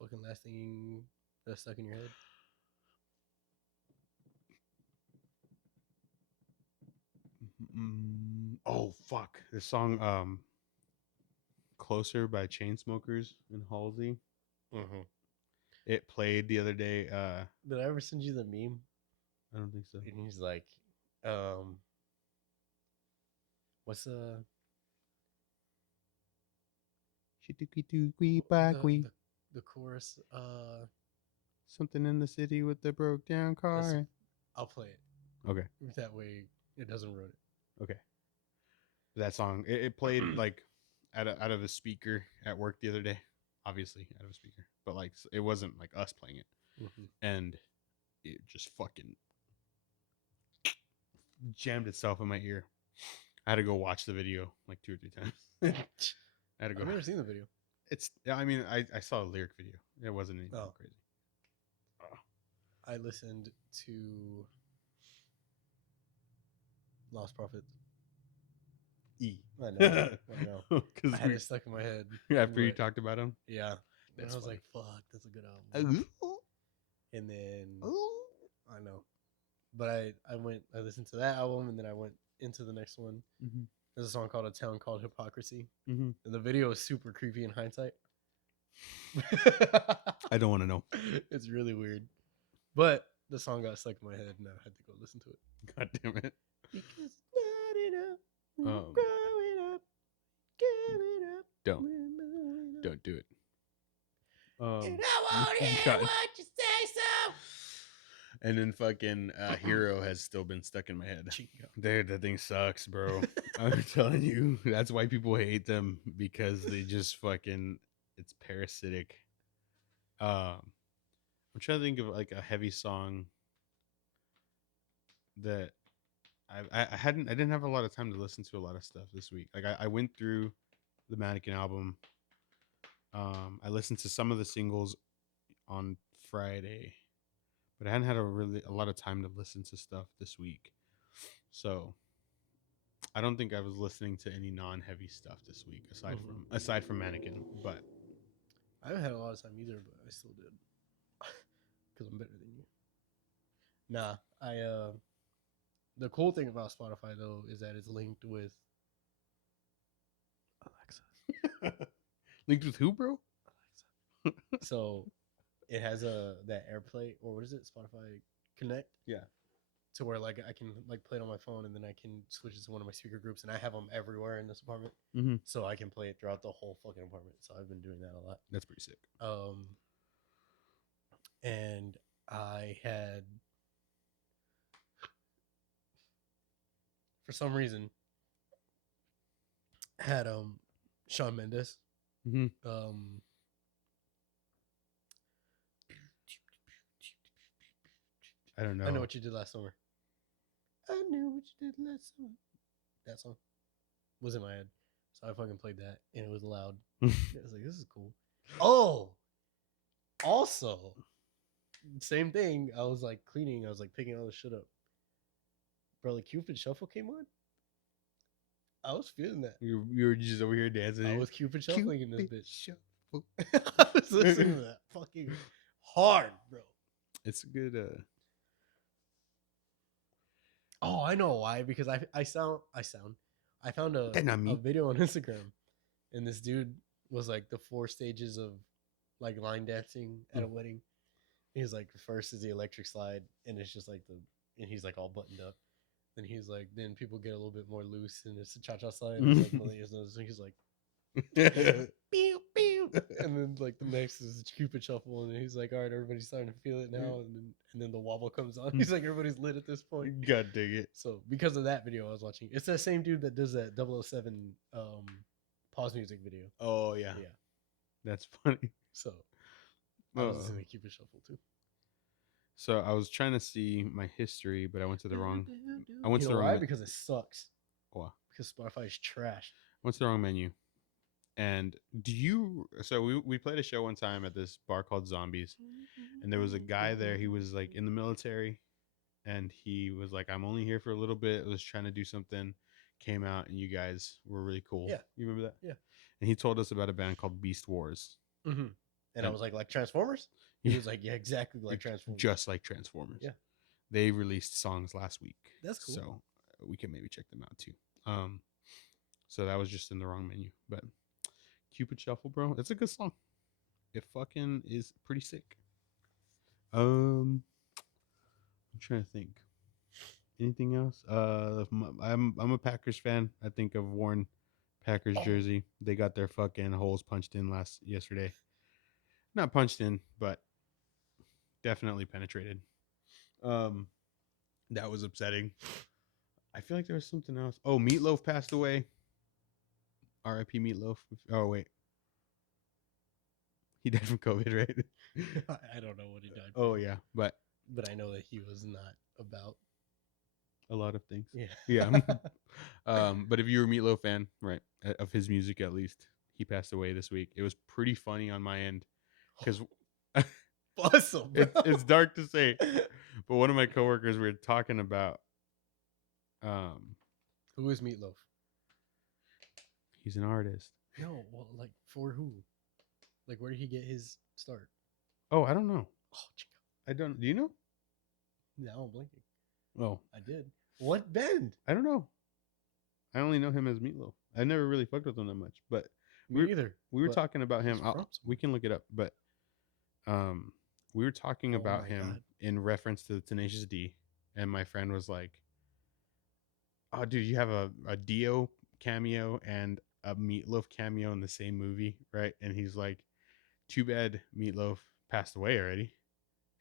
fucking last thing that's stuck in your head. Oh fuck, the song Closer by Chainsmokers and Halsey. Mm-hmm. It played the other day. Did I ever send you the meme? I don't think so. And he's like, what's the chorus? Something in the city with the broke down car. I'll play it. Okay. That way it doesn't ruin it. Okay. That song, it played like out of a speaker at work the other day. Obviously out of a speaker, but like it wasn't like us playing it, and it just fucking jammed itself in my ear. I had to go watch the video like 2 or 3 times. I had to go. I've never seen the video. I mean, I saw a lyric video. It wasn't anything crazy. I listened to Lost Prophets. I know. I had it stuck in my head. After you talked about him? Yeah. And I was like, fuck, that's a good album. And then, I know. But I listened to that album, and then I went into the next one. Mm-hmm. There's a song called A Town Called Hypocrisy. Mm-hmm. And the video is super creepy in hindsight. I don't want to know. It's really weird. But the song got stuck in my head, and I had to go listen to it. God damn it. Because not enough. Growing up. Give it up. Don't do it. And I won't hear what you say so. And then fucking Hero has still been stuck in my head. Dude, that thing sucks, bro. I'm telling you, that's why people hate them, because they just fucking, it's parasitic. I'm trying to think of like a heavy song that I didn't have a lot of time to listen to a lot of stuff this week. Like I went through the Mannequin album. I listened to some of the singles on Friday, but I hadn't had a lot of time to listen to stuff this week. So I don't think I was listening to any non-heavy stuff this week aside from Mannequin. But I haven't had a lot of time either, but I still did because I'm better than you. Nah, the cool thing about Spotify though is that it's linked with Alexa. Linked with who, bro? Alexa. So it has that AirPlay, or what is it? Spotify Connect. Yeah. To where like I can like play it on my phone, and then I can switch it to one of my speaker groups, and I have them everywhere in this apartment, so I can play it throughout the whole fucking apartment. So I've been doing that a lot. That's pretty sick. And I had for some reason had Shawn Mendes. Mhm. I don't know. I know what you did last summer. I knew what you did last summer. That song was in my head, so I fucking played that, and it was loud. I was like, "This is cool." Oh, also, same thing. I was like cleaning. I was like picking all the shit up. Bro, like Cupid Shuffle came on. I was feeling that. You were just over here dancing. I was Cupid Shuffling in this bitch. Shuffle. I was listening to that fucking hard, bro. It's a good. Oh, I know why. Because I found a That's not me. video on Instagram, and this dude was like the 4 stages of like line dancing at a wedding. He's like, first is the electric slide, and it's just like and he's like all buttoned up. Then he's like, then people get a little bit more loose, and it's a cha-cha slide. And it's like millennials knows. And he's like, pew, pew. And then like the next is Cupid Shuffle, and he's like, all right, everybody's starting to feel it now. And then the wobble comes on. He's like, everybody's lit at this point. God dang it. So because of that video I was watching, it's that same dude that does that 007 pause music video. Oh yeah. Yeah. That's funny. So I was listening to Cupid Shuffle too. So I was trying to see my history, but I went to the wrong. I went You to know the why? wrong. Because it sucks. Wow. Because Spotify is trash. Went to the wrong menu. And do you? So we played a show one time at this bar called Zombies, and there was a guy there. He was like in the military, and he was like, "I'm only here for a little bit." I was trying to do something. Came out, and you guys were really cool. Yeah. You remember that? Yeah. And he told us about a band called Beast Wars. Mm-hmm. And I was like Transformers? He was like, yeah, exactly like Transformers. Just like Transformers. Yeah. They released songs last week. That's cool. So we can maybe check them out too. So that was just in the wrong menu. But Cupid Shuffle, bro, it's a good song. It fucking is pretty sick. I'm trying to think. Anything else? I'm a Packers fan. I think I've worn Packers jersey. They got their fucking holes punched in yesterday. Not punched in, but definitely penetrated. That was upsetting. I feel like there was something else. Oh, Meatloaf passed away. R.I.P. Meatloaf. Oh wait, he died from COVID, right? I don't know what he died from. Oh yeah, but I know that he was not about a lot of things. Yeah. Yeah. But if you're a Meatloaf fan, right, of his music at least, he passed away this week. It was pretty funny on my end because bless him, bro. It's dark to say, but one of my coworkers, we were talking about who is Meatloaf? He's an artist. No, well, like for who? Like where did he get his start? Oh, I don't know. Oh, I don't. Do you know? now I'm blinking. Oh, I did. What band? I don't know. I only know him as Meatloaf. I never really fucked with him that much, but Me either. we were talking about him. he's from We can look it up, but we were talking Oh about my him God. in reference to the Tenacious D, and my friend was like, "Oh, dude, you have a Dio cameo and a Meatloaf cameo in the same movie, right?" And he's like, "Too bad Meatloaf passed away already."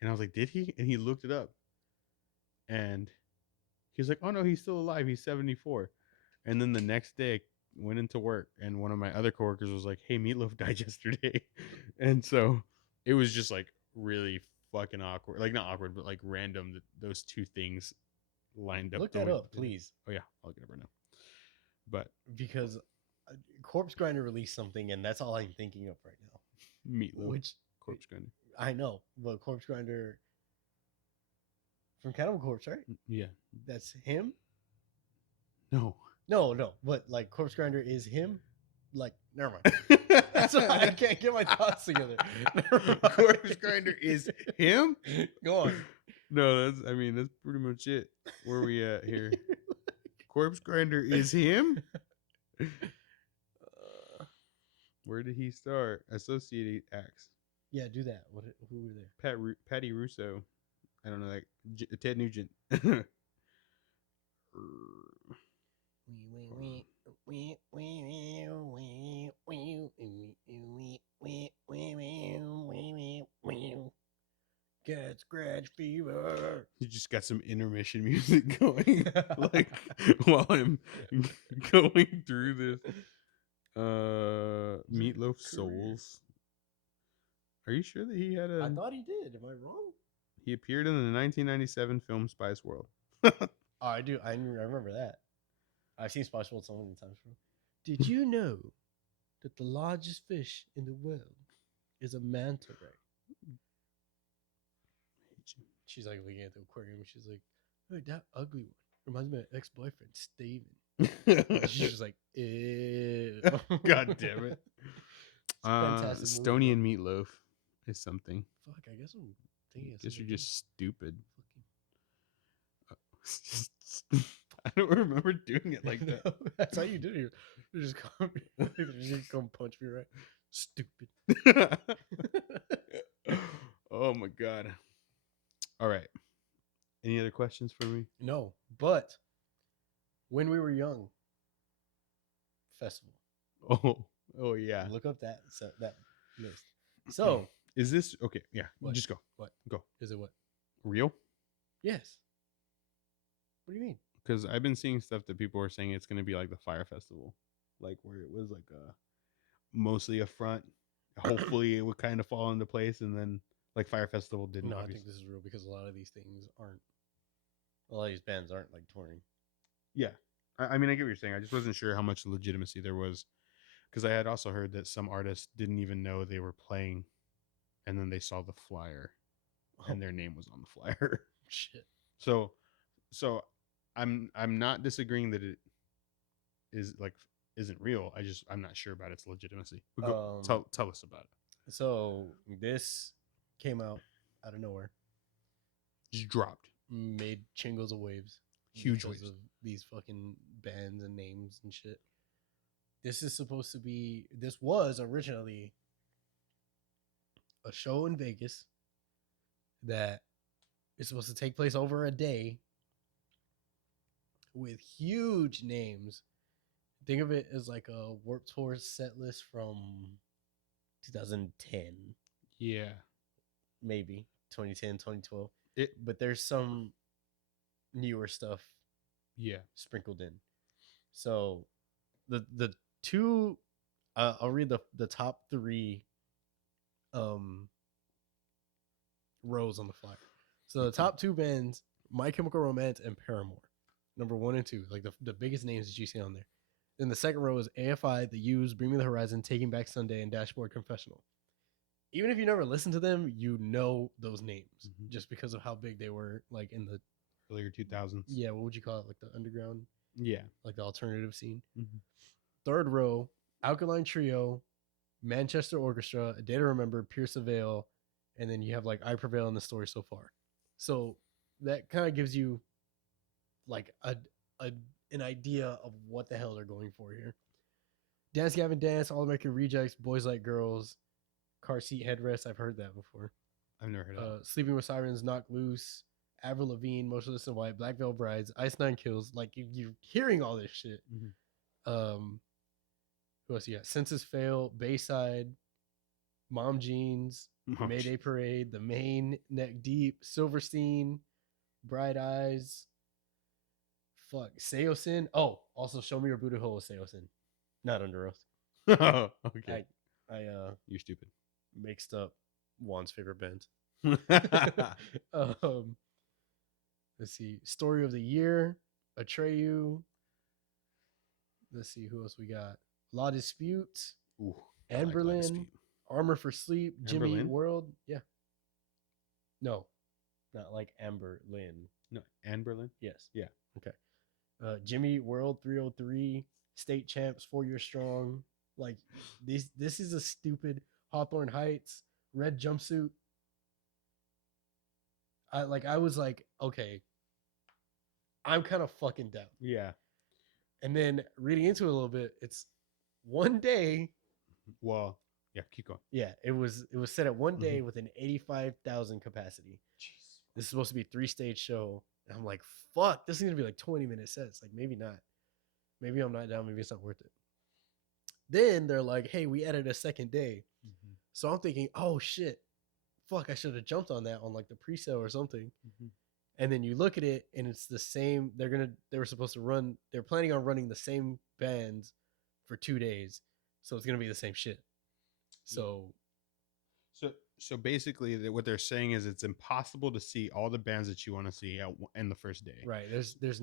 And I was like, "Did he?" And he looked it up, and he was like, "Oh no, he's still alive. He's 74." And then the next day, I went into work, and one of my other coworkers was like, "Hey, Meatloaf died yesterday," and so it was just like really fucking awkward, like not awkward, but like random that those two things lined up. Look that up, please. Oh yeah, I'll look it up right now. But Because Corpse Grinder released something, and that's all I'm thinking of right now. Meatloaf, Which Corpse Grinder. I know, but Corpse Grinder from Cannibal Corpse, right? Yeah. That's him. No. No, but like Corpse Grinder is him. Like, never mind. That's why I can't get my thoughts together. Corpse Grinder is him. Go on. No, that's pretty much it. Where are we at here? Corpse Grinder is him. Where did he start? Associated acts. Yeah, do that. Who were there? Patty Russo. I don't know, like Ted Nugent. Get scratched. catch fever. You just got some intermission music going, like while I'm going through this. Meatloaf Souls. Are you sure that he had I a? thought he did. Am I wrong? He appeared in the 1997 film Spice World. Oh, I do. I remember that. I've seen Spice World so many times, bro. Did you know that the largest fish in the world is a manta ray? She's like looking at the aquarium. She's like, "Hey, that ugly one reminds me of my ex-boyfriend, Steven." She's just like, ew. God damn it. It's a fantastic movie, Estonian meatloaf is something. bro. Fuck, I guess I'm thinking. Guess you're something just stupid. Fucking- I don't remember doing it like that. That's how you did it. You just come punch me right. Stupid. Oh my god. All right. Any other questions for me? No, but when we were young, festival. Oh yeah. Look up that list. So Is this okay? Yeah. What? Just go. what Go. is it? What? Real? Yes. What do you mean? Because I've been seeing stuff that people are saying it's going to be like the Fire Festival, like where it was like mostly a front. Hopefully, it would kind of fall into place, and then like Fire Festival didn't. No, I obviously. think this is real because a lot of these things aren't. A lot of these bands aren't like touring. Yeah, I mean, I get what you're saying. I just wasn't sure how much legitimacy there was, because I had also heard that some artists didn't even know they were playing, and then they saw the flyer, and their name was on the flyer. Shit. So I'm not disagreeing that it is like isn't real. I'm not sure about its legitimacy. But go, tell us about it. So this came out of nowhere, Just dropped. made chingles of waves, Huge because waves. of these fucking bands and names and shit. This is supposed to be. This was originally a show in Vegas that is supposed to take place over a day with huge names. Think of it as like a Warped Tour set list from 2010, Yeah. maybe 2010, 2012. It. But there's some newer stuff Yeah. sprinkled in. So the two, I'll read the top three rows on the flyer. So the top two bands, My Chemical Romance and Paramore, number 1 and 2, like the biggest names that you see on there. Then the second row is AFI, The Used, Bring Me the Horizon, Taking Back Sunday, and Dashboard Confessional. Even if you never listened to them, you know those names just because of how big they were, like in the Earlier 2000s. yeah, what would you call it, like the underground, Yeah. like the alternative scene. Mm-hmm. Third row, Alkaline Trio, Manchester Orchestra, A Day to Remember, Pierce the Veil, and then you have like I Prevail in the Story So Far. So that kind of gives you like an idea of what the hell they're going for here. Dance Gavin Dance, All American Rejects, Boys Like Girls, Car Seat Headrest. I've heard that before. I've never heard of that. Sleeping with Sirens, Knock Loose, Avril Lavigne, Motionless in White, Black Veil Brides, Ice Nine Kills. Like you're hearing all this shit. Mm-hmm. Who else you got? Census Fail, Bayside, Mom Jeans, Mayday Parade, The Main, Neck Deep, Silverstein, Bright Eyes. Fuck, Seosin. Oh, also Show Me Your Booty Hole with Seosin. Not Under Oath. Okay. I You're stupid. mixed up Juan's favorite band. Let's see. Story of the Year, Atreyu. Let's see who else we got. Law Dispute, Ooh, I like Law Anberlin, Dispute. Armor for Sleep, Jimmy Eat Anberlin? World. Yeah. No, not like Amber Lynn. No, and Berlin. Yes. Yeah. Okay. Jimmy Eat World 303, State Champs 4 Year Strong. Like this is a stupid Hawthorne Heights, Red Jumpsuit. I was like, okay, I'm kind of fucking down. Yeah. And then reading into it a little bit, it's one day. Well, yeah, keep going. Yeah, it was set at one day with an 85,000 capacity. Jeez. This is supposed to be a 3-stage show. And I'm like, fuck, this is gonna be like 20-minute sets. Like maybe not. Maybe I'm not down. Maybe it's not worth it. Then they're like, hey, we added a second day. So I'm thinking, oh shit, fuck, I should have jumped on that on like the pre-sale or something. And then you look at it and it's the same. They were supposed to run. They're planning on running the same bands for 2 days, so it's gonna be the same shit. So So basically, what they're saying is it's impossible to see all the bands that you want to see in the first day. right, there's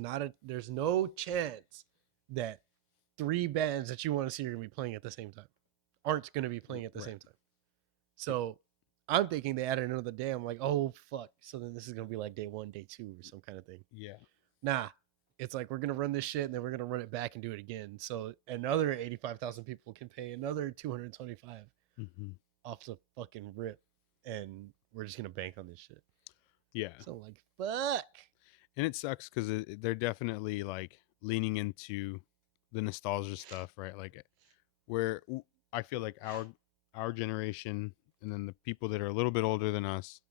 no chance that 3 bands that you want to see are gonna be playing at the same time aren't gonna be playing at the same time. So I'm thinking they added another day. I'm like, oh fuck. So then this is gonna be like day 1, day 2, or some kind of thing. Yeah. Nah, it's like we're gonna run this shit and then we're gonna run it back and do it again. So another 85,000 people can pay another 225 off the fucking rip, and we're just gonna bank on this shit. Yeah. So I'm like, fuck. And it sucks because they're definitely like leaning into the nostalgia stuff, right? Like where I feel like our generation and then the people that are a little bit older than us,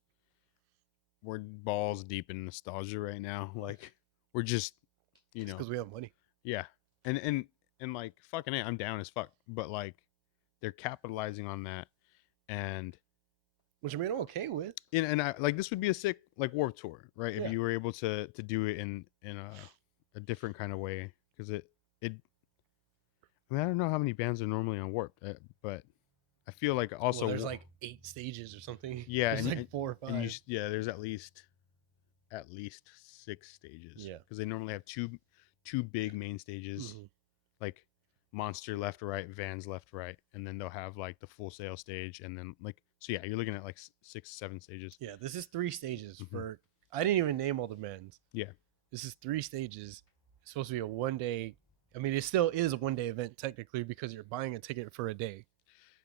we're balls deep in nostalgia right now. Like we're just, because we have money. Yeah. And like fucking it, I'm down as fuck. But like they're capitalizing on that, and Which I mean, I'm okay with. and I like this would be a sick like Warped Tour, right? If Yeah. you were able to do it in a different kind of way, because it I mean, I don't know how many bands are normally on Warped, but I feel like also Well, there's like 8 stages or something. Yeah, there's and, like 4 or 5. and there's at least 6 stages. Yeah. Because they normally have two big main stages, like Monster left, right, Vans left, right, and then they'll have like the Full Sail stage, and then like so yeah, you're looking at like 6, 7 stages. Yeah, this is 3 stages for. I didn't even name all the bands. Yeah, this is 3 stages. It's supposed to be a 1-day. I mean, it still is a 1-day event technically because you're buying a ticket for a day.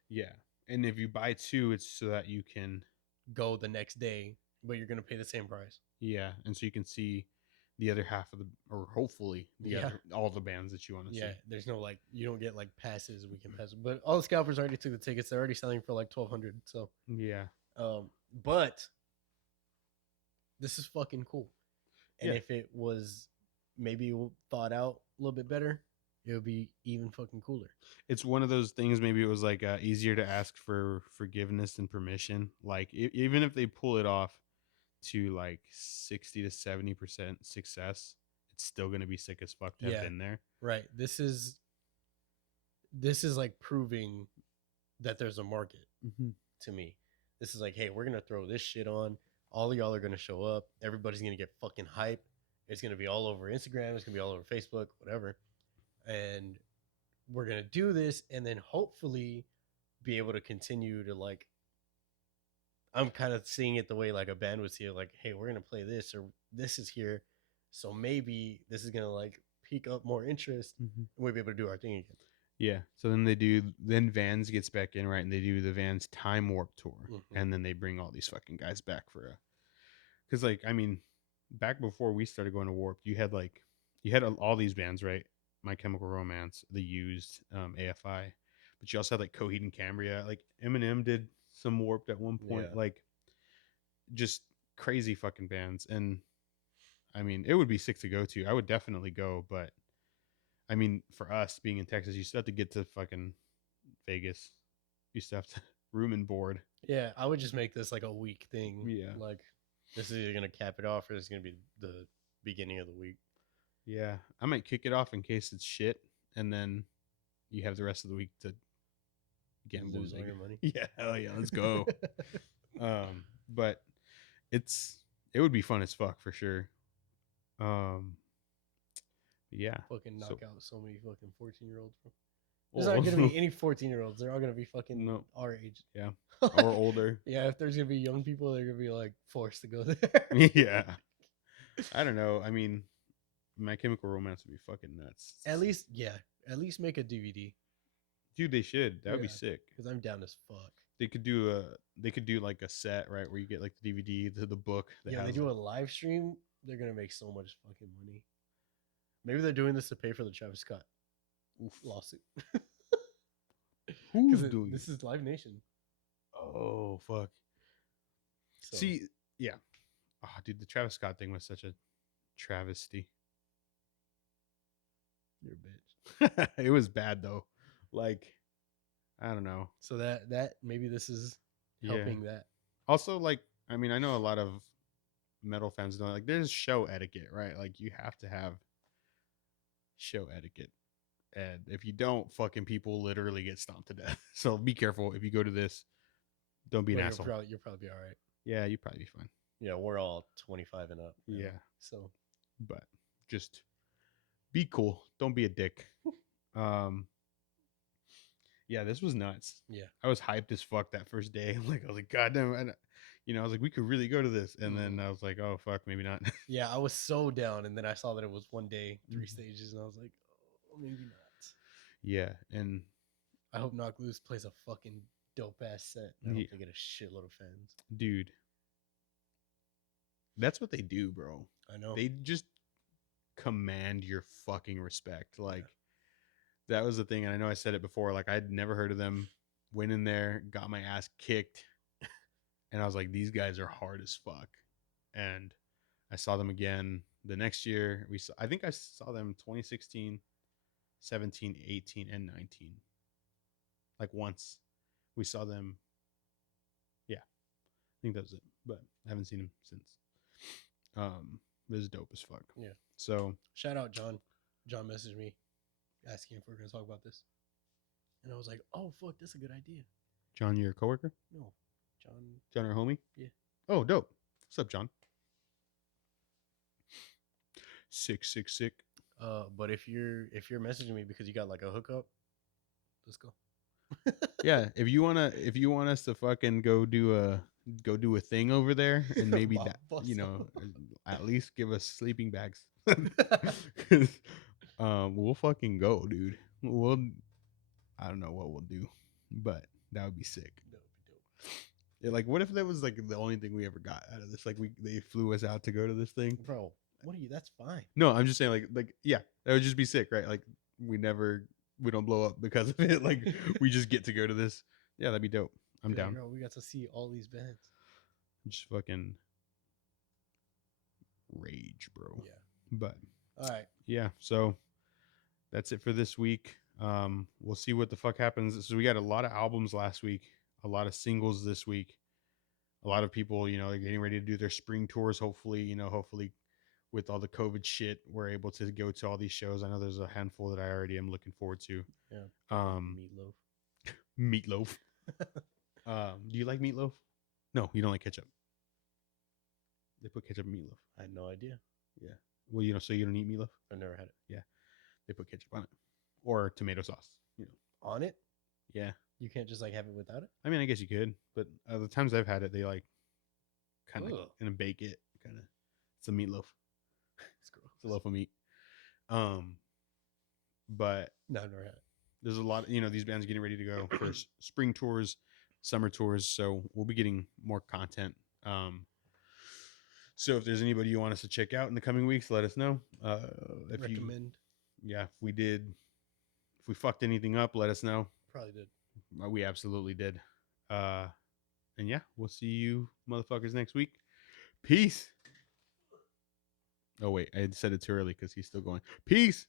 Yeah, and if you buy 2, it's so that you can go the next day, but you're gonna pay the same price. Yeah, and so you can see the other half of or hopefully all the bands that you want to see. Yeah, there's no like you don't get like passes, weekend passes, but all the scalpers already took the tickets. They're already selling for like $1,200. So yeah, but this is fucking cool. And Yeah. if it was maybe thought out a little bit better, it would be even fucking cooler. It's one of those things. Maybe it was like easier to ask for forgiveness and permission. Like even if they pull it off to like 60 to 70% success, it's still gonna be sick as fuck to have been there. Right. This is like proving that there's a market to me. This is like, hey, we're gonna throw this shit on. All of y'all are gonna show up. Everybody's gonna get fucking hype. It's gonna be all over Instagram. It's gonna be all over Facebook, whatever. And we're gonna do this, and then hopefully be able to continue to like. I'm kind of seeing it the way like a band would see it, like, hey, we're gonna play this, or this is here, so maybe this is gonna like pique up more interest, and we'll be able to do our thing again. Yeah. So then Vans gets back in, right, and they do the Vans Time Warp Tour, and then they bring all these fucking guys back for because like I mean, back before we started going to Warp, you had all these bands, right? My Chemical Romance, The Used, AFI, but you also had like Coheed and Cambria, like Eminem did some Warped at one point, like just crazy fucking bands. And I mean, it would be sick to go to. I would definitely go, but I mean, for us being in Texas, you still have to get to fucking Vegas. You still have to room and board. Yeah, I would just make this like a week thing. Yeah, like this is either gonna cap it off or this is gonna be the beginning of the week. Yeah, I might kick it off in case it's shit, and then you have the rest of the week to gamble. Lose all your money. Yeah, hell yeah, let's go. But it would be fun as fuck for sure. Yeah, fucking knock out so many fucking 14-year-olds. There's not gonna be any 14-year-olds. They're all gonna be fucking our age. Yeah, or older. Yeah, if there's gonna be young people, they're gonna be like forced to go there. Yeah, I don't know. I mean, My Chemical Romance would be fucking nuts. At least make a DVD. Dude, they should. That would be sick. Because I'm down as fuck. They could do like a set, right, where you get like the DVD, the book. Yeah, they do a live stream. They're gonna make so much fucking money. Maybe they're doing this to pay for the Travis Scott lawsuit. Who's doing this? Is Live Nation. Oh fuck. So. See, yeah. Oh, dude, the Travis Scott thing was such a travesty. You're a bitch. It was bad though. Like, I don't know. So that maybe this is helping that. Also, like, I mean, I know a lot of metal fans don't like. There's show etiquette, right? Like, you have to have show etiquette, and if you don't, fucking people literally get stomped to death. So be careful if you go to this. Don't be an But asshole. you'll probably be all right. Yeah, you'd probably be fine. Yeah, we're all 25 and up. now, Yeah. So But just be cool. Don't be a dick. Um, yeah, this was nuts. yeah. I was hyped as fuck that first day. Like, I was like, God damn, and, I was like, we could really go to this. And then I was like, oh fuck, maybe not. Yeah, I was so down, and then I saw that it was one day, 3 Mhm. stages, and I was like, oh, maybe not. Yeah, and I hope Knock Loose plays a fucking dope ass set. I Yeah. hope they get a shitload of fans. dude, that's what they do, bro. I know. They just command your fucking respect. Like, that was the thing. And I know I said it before. Like, I'd never heard of them. Went in there, got my ass kicked. And I was like, these guys are hard as fuck. And I saw them again the next year. I think I saw them 2016, 17, 18, and 19. Like, once we saw them. Yeah, I think that was it. But I haven't seen them since. It was dope as fuck. Yeah. So Shout out John. John messaged me asking if we're gonna talk about this, and I was like, "Oh fuck, that's a good idea." John, your coworker? No, John. John, our homie? Yeah. Oh, dope. What's up, John? Sick. But if you're messaging me because you got like a hookup, let's go. Yeah, if you want us to fucking go do a thing over there, and maybe Boss. at least give us sleeping bags. 'Cause, we'll fucking go, dude. I don't know what we'll do, but that would be sick. That would be dope. Yeah, like, what if that was like the only thing we ever got out of this? Like, they flew us out to go to this thing. Bro, what are you? That's fine. No, I'm just saying, like, yeah, that would just be sick, right? Like, we don't blow up because of it. Like, we just get to go to this. Yeah, that'd be dope. I'm Be like, down. Bro, we got to see all these bands. Just fucking rage, bro. Yeah. But All right. yeah, so that's it for this week. We'll see what the fuck happens. So we got a lot of albums last week, a lot of singles this week. A lot of people, are getting ready to do their spring tours. Hopefully, with all the COVID shit, we're able to go to all these shows. I know there's a handful that I already am looking forward to. Yeah. Meatloaf. Meatloaf. Do you like meatloaf? No, you don't like ketchup. They put ketchup in meatloaf. I had no idea. Yeah. Well, so you don't eat meatloaf? I've never had it. They put ketchup on it. Or tomato sauce. On it? Yeah. You can't just like have it without it? I mean, I guess you could, but the times I've had it, they like kind of Ugh. gonna bake it. Kind of. It's a meatloaf. It's gross. It's a loaf of meat. But No, I've never had it. there's a lot. These bands are getting ready to go for spring tours, summer tours. So we'll be getting more content. So if there's anybody you want us to check out in the coming weeks, let us know. Recommend. If we fucked anything up, let us know. Probably did. We absolutely did. And yeah, we'll see you motherfuckers next week. Peace. Oh wait, I had said it too early because he's still going. Peace.